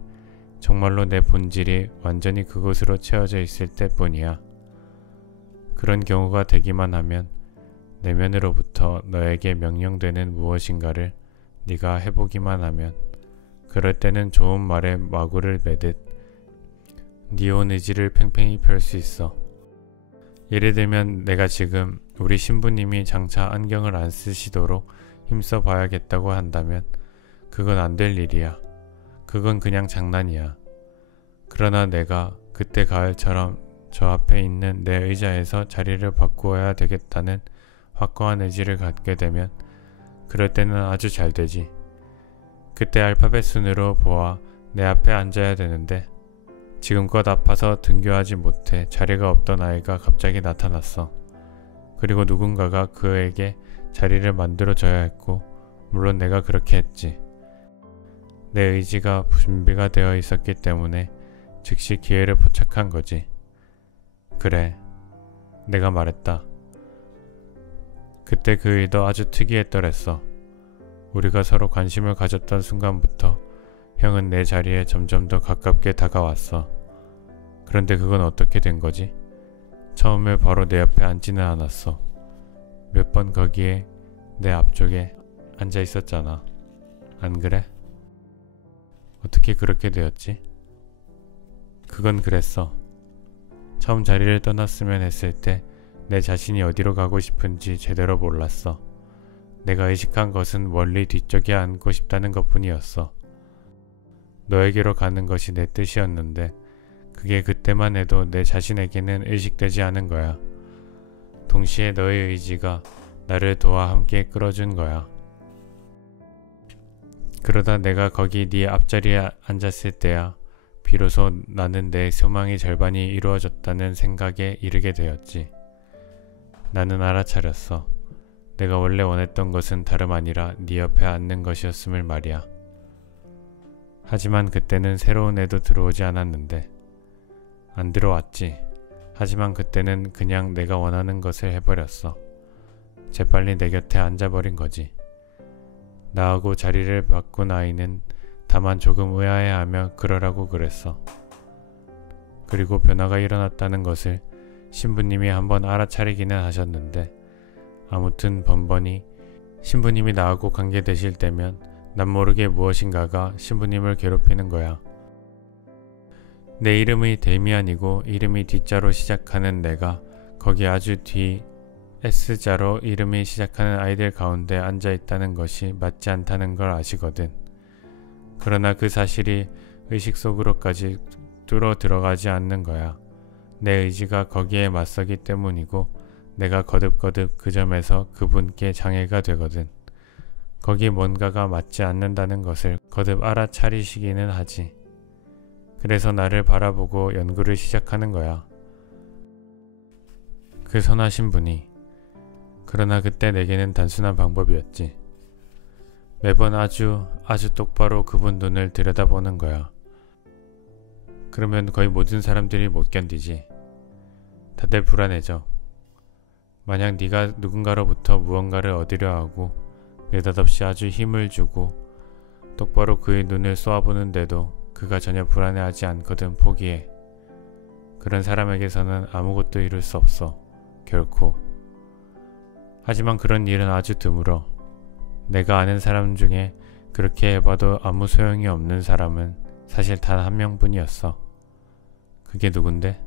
정말로 내 본질이 완전히 그곳으로 채워져 있을 때뿐이야. 그런 경우가 되기만 하면 내면으로부터 너에게 명령되는 무엇인가를 네가 해보기만 하면, 그럴 때는 좋은 말에 마구를 매듯 네 온 의지를 팽팽히 펼 수 있어. 예를 들면 내가 지금 우리 신부님이 장차 안경을 안 쓰시도록 힘써 봐야겠다고 한다면 그건 안 될 일이야. 그건 그냥 장난이야. 그러나 내가 그때 가을처럼 저 앞에 있는 내 의자에서 자리를 바꾸어야 되겠다는 확고한 의지를 갖게 되면 그럴 때는 아주 잘 되지. 그때 알파벳 순으로 보아 내 앞에 앉아야 되는데 지금껏 아파서 등교하지 못해 자리가 없던 아이가 갑자기 나타났어. 그리고 누군가가 그에게 자리를 만들어줘야 했고 물론 내가 그렇게 했지. 내 의지가 준비가 되어 있었기 때문에 즉시 기회를 포착한 거지. 그래, 내가 말했다. 그때 그 일도 아주 특이했더랬어. 우리가 서로 관심을 가졌던 순간부터 형은 내 자리에 점점 더 가깝게 다가왔어. 그런데 그건 어떻게 된 거지? 처음에 바로 내 옆에 앉지는 않았어. 몇 번 거기에 내 앞쪽에 앉아 있었잖아. 안 그래? 어떻게 그렇게 되었지? 그건 그랬어. 처음 자리를 떠났으면 했을 때 내 자신이 어디로 가고 싶은지 제대로 몰랐어. 내가 의식한 것은 멀리 뒤쪽에 앉고 싶다는 것뿐이었어. 너에게로 가는 것이 내 뜻이었는데 그게 그때만 해도 내 자신에게는 의식되지 않은 거야. 동시에 너의 의지가 나를 도와 함께 끌어준 거야. 그러다 내가 거기 네 앞자리에 앉았을 때야 비로소 나는 내 소망의 절반이 이루어졌다는 생각에 이르게 되었지. 나는 알아차렸어. 내가 원래 원했던 것은 다름 아니라 네 옆에 앉는 것이었음을 말이야. 하지만 그때는 새로운 애도 들어오지 않았는데. 안 들어왔지. 하지만 그때는 그냥 내가 원하는 것을 해버렸어. 재빨리 내 곁에 앉아버린 거지. 나하고 자리를 바꾼 아이는 다만 조금 의아해하며 그러라고 그랬어. 그리고 변화가 일어났다는 것을 신부님이 한번 알아차리기는 하셨는데 아무튼 번번이 신부님이 나하고 관계되실 때면 난 모르게 무엇인가가 신부님을 괴롭히는 거야. 내 이름이 데미안이고 이름이 D자로 시작하는 내가 거기 아주 뒤 S자로 이름이 시작하는 아이들 가운데 앉아있다는 것이 맞지 않다는 걸 아시거든. 그러나 그 사실이 의식 속으로까지 뚫어 들어가지 않는 거야. 내 의지가 거기에 맞서기 때문이고 내가 거듭거듭 그 점에서 그분께 장애가 되거든. 거기 뭔가가 맞지 않는다는 것을 거듭 알아차리시기는 하지. 그래서 나를 바라보고 연구를 시작하는 거야. 그 선하신 분이. 그러나 그때 내게는 단순한 방법이었지. 매번 아주 똑바로 그분 눈을 들여다보는 거야. 그러면 거의 모든 사람들이 못 견디지. 다들 불안해져. 만약 네가 누군가로부터 무언가를 얻으려 하고 느닷없이 아주 힘을 주고 똑바로 그의 눈을 쏘아보는데도 그가 전혀 불안해하지 않거든 포기해. 그런 사람에게서는 아무것도 이룰 수 없어. 결코. 하지만 그런 일은 아주 드물어. 내가 아는 사람 중에 그렇게 해봐도 아무 소용이 없는 사람은 사실 단 한 명뿐이었어. 그게 누군데?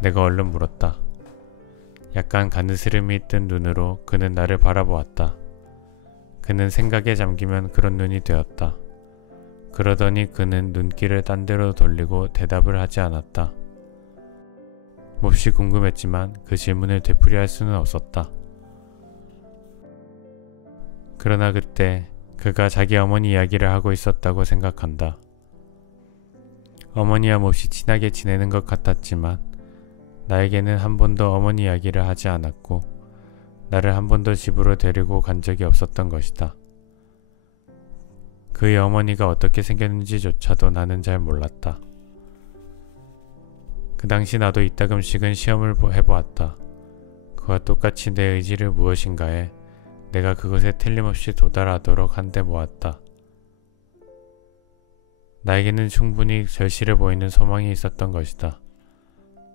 내가 얼른 물었다. 약간 가느스름이 뜬 눈으로 그는 나를 바라보았다. 그는 생각에 잠기면 그런 눈이 되었다. 그러더니 그는 눈길을 딴 데로 돌리고 대답을 하지 않았다. 몹시 궁금했지만 그 질문을 되풀이할 수는 없었다. 그러나 그때 그가 자기 어머니 이야기를 하고 있었다고 생각한다. 어머니와 몹시 친하게 지내는 것 같았지만 나에게는 한 번도 어머니 이야기를 하지 않았고 나를 한 번도 집으로 데리고 간 적이 없었던 것이다. 그의 어머니가 어떻게 생겼는지조차도 나는 잘 몰랐다. 그 당시 나도 이따금씩은 시험을 해보았다. 그와 똑같이 내 의지를 무엇인가에 내가 그것에 틀림없이 도달하도록 한데 모았다. 나에게는 충분히 절실해 보이는 소망이 있었던 것이다.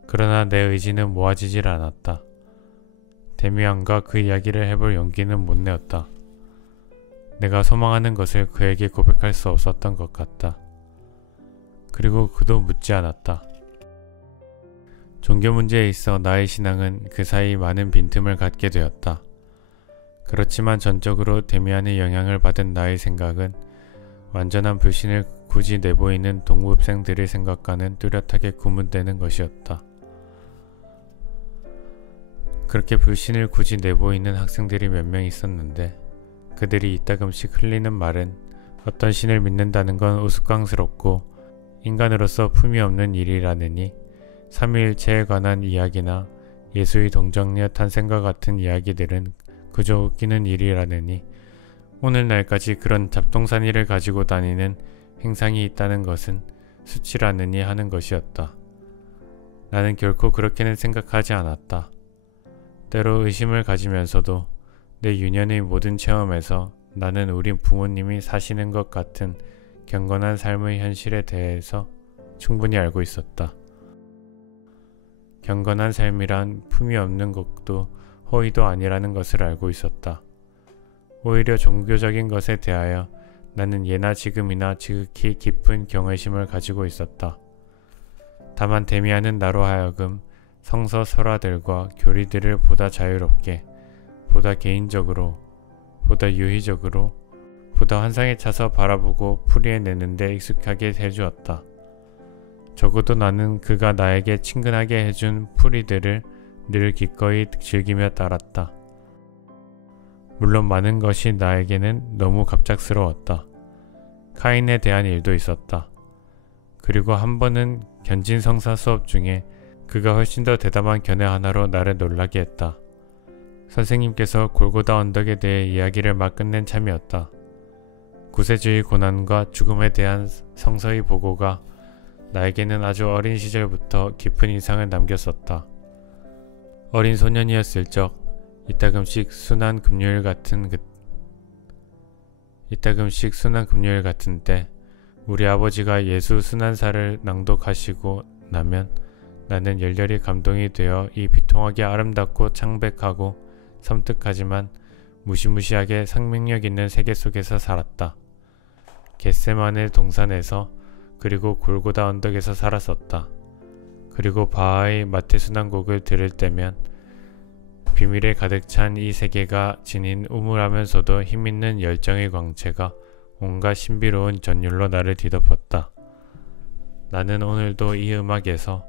그러나 내 의지는 모아지질 않았다. 데미안과 그 이야기를 해볼 용기는 못 내었다. 내가 소망하는 것을 그에게 고백할 수 없었던 것 같다. 그리고 그도 묻지 않았다. 종교 문제에 있어 나의 신앙은 그 사이 많은 빈틈을 갖게 되었다. 그렇지만 전적으로 데미안의 영향을 받은 나의 생각은 완전한 불신을 굳이 내보이는 동급생들의 생각과는 뚜렷하게 구분되는 것이었다. 그렇게 불신을 굳이 내보이는 학생들이 몇 명 있었는데 그들이 이따금씩 흘리는 말은 어떤 신을 믿는다는 건 우스꽝스럽고 인간으로서 품이 없는 일이라느니 삼위일체에 관한 이야기나 예수의 동정녀 탄생과 같은 이야기들은 그저 웃기는 일이라느니 오늘날까지 그런 잡동사니를 가지고 다니는 행상이 있다는 것은 수치라느니 하는 것이었다. 나는 결코 그렇게는 생각하지 않았다. 때로 의심을 가지면서도 내 유년의 모든 체험에서 나는 우리 부모님이 사시는 것 같은 경건한 삶의 현실에 대해서 충분히 알고 있었다. 경건한 삶이란 품이 없는 것도 허위도 아니라는 것을 알고 있었다. 오히려 종교적인 것에 대하여 나는 예나 지금이나 지극히 깊은 경외심을 가지고 있었다. 다만 데미안은 나로 하여금 성서 설화들과 교리들을 보다 자유롭게, 보다 개인적으로, 보다 유희적으로, 보다 환상에 차서 바라보고 풀이해내는 데 익숙하게 해주었다. 적어도 나는 그가 나에게 친근하게 해준 풀이들을 늘 기꺼이 즐기며 따랐다. 물론 많은 것이 나에게는 너무 갑작스러웠다. 카인에 대한 일도 있었다. 그리고 한 번은 견진 성사 수업 중에 그가 훨씬 더 대담한 견해 하나로 나를 놀라게 했다. 선생님께서 골고다 언덕에 대해 이야기를 막 끝낸 참이었다. 구세주의 고난과 죽음에 대한 성서의 보고가 나에게는 아주 어린 시절부터 깊은 인상을 남겼었다. 어린 소년이었을 적 이따금씩 순한 금요일 같은 때 우리 아버지가 예수 순환사를 낭독하시고 나면 나는 열렬히 감동이 되어 이 비통하게 아름답고 창백하고 섬뜩하지만 무시무시하게 생명력 있는 세계 속에서 살았다. 겟세마네 동산에서 그리고 골고다 언덕에서 살았었다. 그리고 바하의 마태순환곡을 들을 때면 비밀에 가득 찬 이 세계가 지닌 우물하면서도 힘있는 열정의 광채가 온갖 신비로운 전율로 나를 뒤덮었다. 나는 오늘도 이 음악에서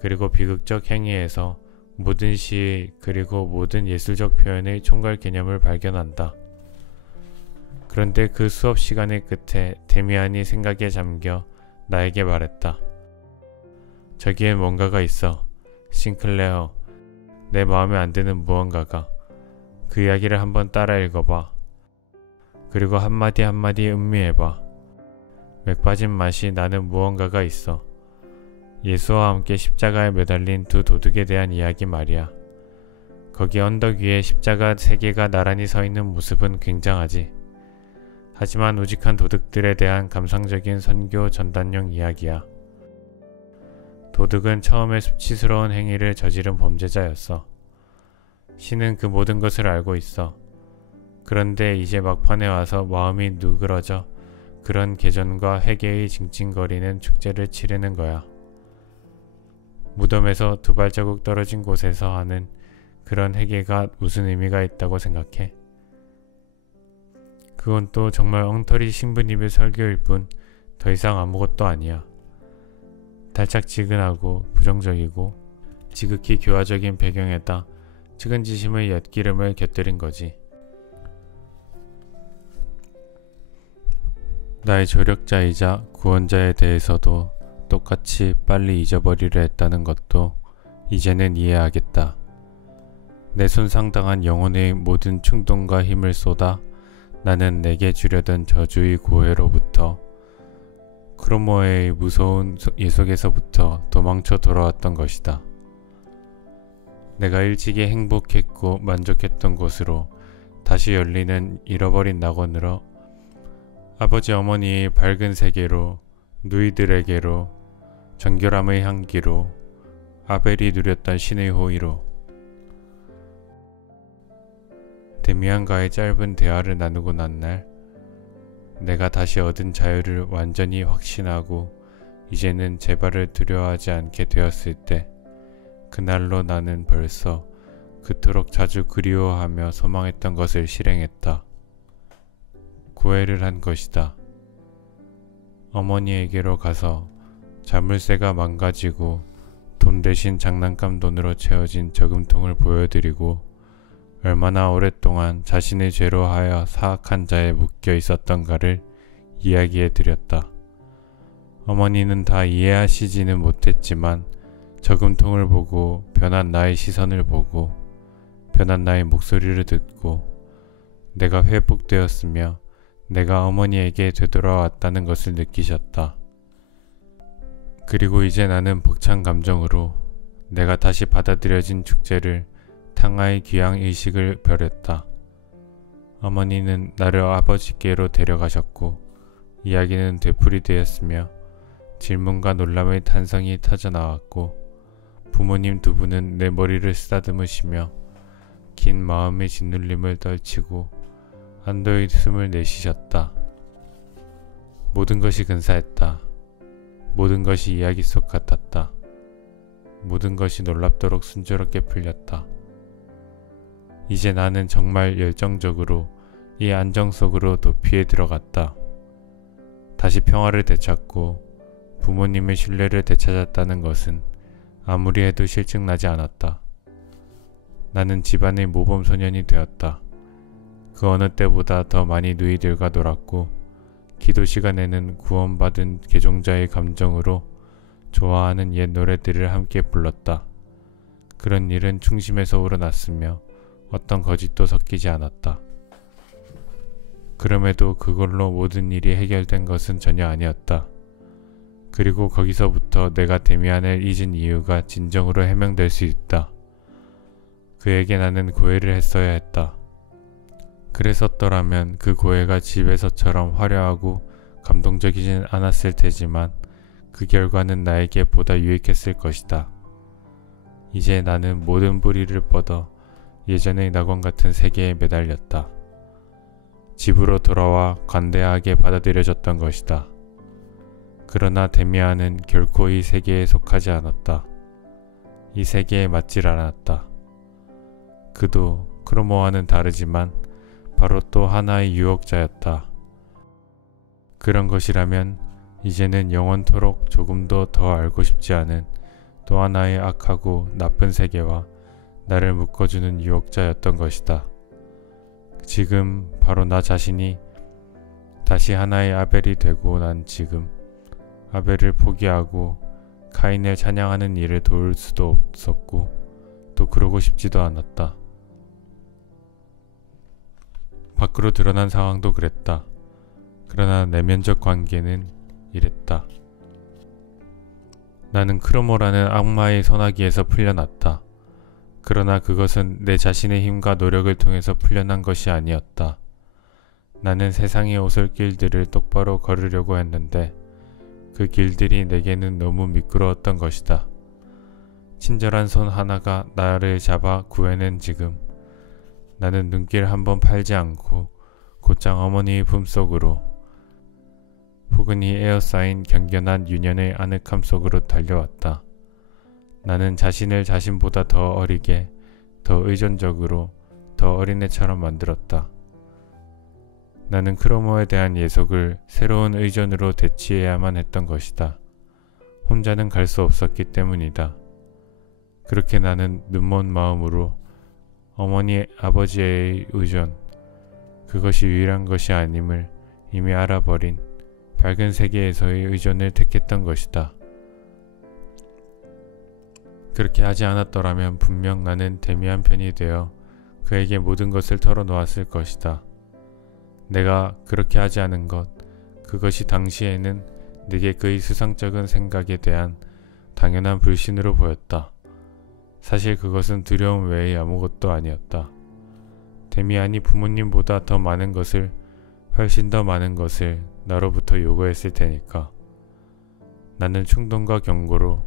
그리고 비극적 행위에서 모든 시 그리고 모든 예술적 표현의 총괄 개념을 발견한다. 그런데 그 수업 시간의 끝에 데미안이 생각에 잠겨 나에게 말했다. 저기에 뭔가가 있어. 싱클레어. 내 마음에 안 드는 무언가가. 그 이야기를 한번 따라 읽어봐. 그리고 한마디 한마디 음미해봐. 맥 빠진 맛이 나는 무언가가 있어. 예수와 함께 십자가에 매달린 두 도둑에 대한 이야기 말이야. 거기 언덕 위에 십자가 세 개가 나란히 서 있는 모습은 굉장하지. 하지만 우직한 도둑들에 대한 감상적인 선교 전단용 이야기야. 도둑은 처음에 수치스러운 행위를 저지른 범죄자였어. 신은 그 모든 것을 알고 있어. 그런데 이제 막판에 와서 마음이 누그러져 그런 개전과 회개의 징징거리는 축제를 치르는 거야. 무덤에서 두 발자국 떨어진 곳에서 하는 그런 회개가 무슨 의미가 있다고 생각해? 그건 또 정말 엉터리 신부님의 설교일 뿐 더 이상 아무것도 아니야. 달짝지근하고 부정적이고 지극히 교화적인 배경에다 측은지심의 엿기름을 곁들인 거지. 나의 조력자이자 구원자에 대해서도 똑같이 빨리 잊어버리려 했다는 것도 이제는 이해하겠다. 내 손상당한 영혼의 모든 충동과 힘을 쏟아 나는 내게 주려던 저주의 고해로부터 크로모의 무서운 예속에서부터 도망쳐 돌아왔던 것이다. 내가 일찍이 행복했고 만족했던 곳으로 다시 열리는 잃어버린 낙원으로 아버지 어머니의 밝은 세계로 누이들에게로 정결함의 향기로 아벨이 누렸던 신의 호의로 데미안과의 짧은 대화를 나누고 난 날 내가 다시 얻은 자유를 완전히 확신하고 이제는 재발을 두려워하지 않게 되었을 때 그날로 나는 벌써 그토록 자주 그리워하며 소망했던 것을 실행했다. 구애를 한 것이다. 어머니에게로 가서 자물쇠가 망가지고 돈 대신 장난감 돈으로 채워진 저금통을 보여드리고 얼마나 오랫동안 자신의 죄로 하여 사악한 자에 묶여 있었던가를 이야기해 드렸다. 어머니는 다 이해하시지는 못했지만 저금통을 보고 변한 나의 시선을 보고 변한 나의 목소리를 듣고 내가 회복되었으며 내가 어머니에게 되돌아왔다는 것을 느끼셨다. 그리고 이제 나는 벅찬 감정으로 내가 다시 받아들여진 축제를 탕하의 귀향 의식을 벼렸다. 어머니는 나를 아버지께로 데려가셨고 이야기는 되풀이되었으며 질문과 놀람의 탄성이 터져나왔고 부모님 두 분은 내 머리를 쓰다듬으시며 긴 마음의 짓눌림을 떨치고 안도의 숨을 내쉬셨다. 모든 것이 근사했다. 모든 것이 이야기 속 같았다. 모든 것이 놀랍도록 순조롭게 풀렸다. 이제 나는 정말 열정적으로 이 안정 속으로 도피에 들어갔다. 다시 평화를 되찾고 부모님의 신뢰를 되찾았다는 것은 아무리 해도 실증나지 않았다. 나는 집안의 모범소년이 되었다. 그 어느 때보다 더 많이 누이들과 놀았고 기도 시간에는 구원받은 개종자의 감정으로 좋아하는 옛 노래들을 함께 불렀다. 그런 일은 중심에서 우러났으며 어떤 거짓도 섞이지 않았다. 그럼에도 그걸로 모든 일이 해결된 것은 전혀 아니었다. 그리고 거기서부터 내가 데미안을 잊은 이유가 진정으로 해명될 수 있다. 그에게 나는 고해를 했어야 했다. 그랬었더라면 그 고해가 집에서처럼 화려하고 감동적이진 않았을 테지만 그 결과는 나에게 보다 유익했을 것이다. 이제 나는 모든 뿌리를 뻗어 예전의 낙원 같은 세계에 매달렸다. 집으로 돌아와 관대하게 받아들여졌던 것이다. 그러나 데미안은 결코 이 세계에 속하지 않았다. 이 세계에 맞질 않았다. 그도 크로모와는 다르지만 바로 또 하나의 유혹자였다. 그런 것이라면 이제는 영원토록 조금도 더 알고 싶지 않은 또 하나의 악하고 나쁜 세계와 나를 묶어주는 유혹자였던 것이다. 지금 바로 나 자신이 다시 하나의 아벨이 되고 난 지금 아벨을 포기하고 카인을 찬양하는 일을 도울 수도 없었고 또 그러고 싶지도 않았다. 밖으로 드러난 상황도 그랬다. 그러나 내면적 관계는 이랬다. 나는 크로모라는 악마의 소나기에서 풀려났다. 그러나 그것은 내 자신의 힘과 노력을 통해서 풀려난 것이 아니었다. 나는 세상의 오솔길들을 똑바로 걸으려고 했는데 그 길들이 내게는 너무 미끄러웠던 것이다. 친절한 손 하나가 나를 잡아 구해낸 지금 나는 눈길 한번 팔지 않고 곧장 어머니의 품속으로 포근히 에어싸인 견견한 유년의 아늑함 속으로 달려왔다. 나는 자신을 자신보다 더 어리게, 더 의존적으로, 더 어린애처럼 만들었다. 나는 크로모에 대한 예속을 새로운 의존으로 대치해야만 했던 것이다. 혼자는 갈 수 없었기 때문이다. 그렇게 나는 눈먼 마음으로 어머니 아버지의 의존, 그것이 유일한 것이 아님을 이미 알아버린 밝은 세계에서의 의존을 택했던 것이다. 그렇게 하지 않았더라면 분명 나는 데미안 편이 되어 그에게 모든 것을 털어놓았을 것이다. 내가 그렇게 하지 않은 것, 그것이 당시에는 내게 그의 수상쩍은 생각에 대한 당연한 불신으로 보였다. 사실 그것은 두려움 외의 아무것도 아니었다. 데미안이 부모님보다 더 많은 것을, 훨씬 더 많은 것을 나로부터 요구했을 테니까. 나는 충동과 경고로,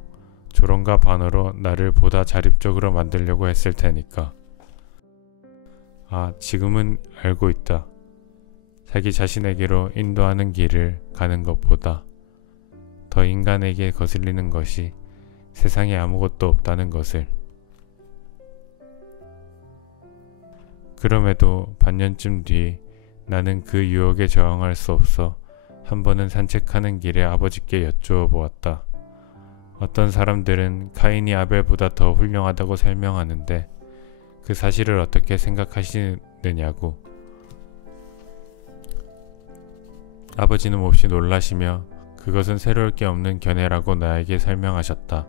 조롱과 반어로 나를 보다 자립적으로 만들려고 했을 테니까. 아, 지금은 알고 있다. 자기 자신에게로 인도하는 길을 가는 것보다 더 인간에게 거슬리는 것이 세상에 아무것도 없다는 것을. 그럼에도 반년쯤 뒤 나는 그 유혹에 저항할 수 없어 한 번은 산책하는 길에 아버지께 여쭈어 보았다. 어떤 사람들은 카인이 아벨보다 더 훌륭하다고 설명하는데 그 사실을 어떻게 생각하시느냐고. 아버지는 몹시 놀라시며 그것은 새로울 게 없는 견해라고 나에게 설명하셨다.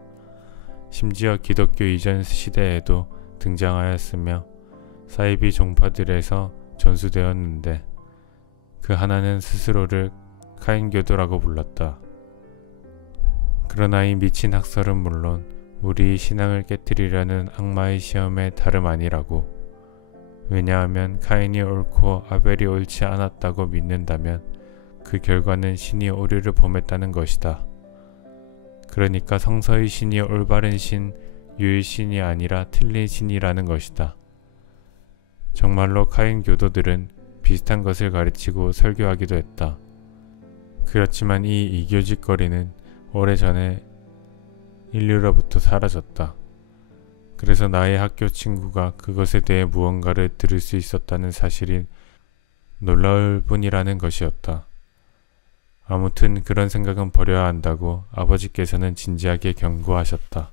심지어 기독교 이전 시대에도 등장하였으며 사이비 종파들에서 전수되었는데 그 하나는 스스로를 카인교도라고 불렀다. 그러나 이 미친 학설은 물론 우리 신앙을 깨뜨리려는 악마의 시험에 다름 아니라고. 왜냐하면 카인이 옳고 아벨이 옳지 않았다고 믿는다면 그 결과는 신이 오류를 범했다는 것이다. 그러니까 성서의 신이 올바른 신, 유일신이 아니라 틀린 신이라는 것이다. 정말로 카인 교도들은 비슷한 것을 가르치고 설교하기도 했다. 그렇지만 이 이교짓거리는 오래전에 인류로부터 사라졌다. 그래서 나의 학교 친구가 그것에 대해 무언가를 들을 수 있었다는 사실이 놀라울 뿐이라는 것이었다. 아무튼 그런 생각은 버려야 한다고 아버지께서는 진지하게 경고하셨다.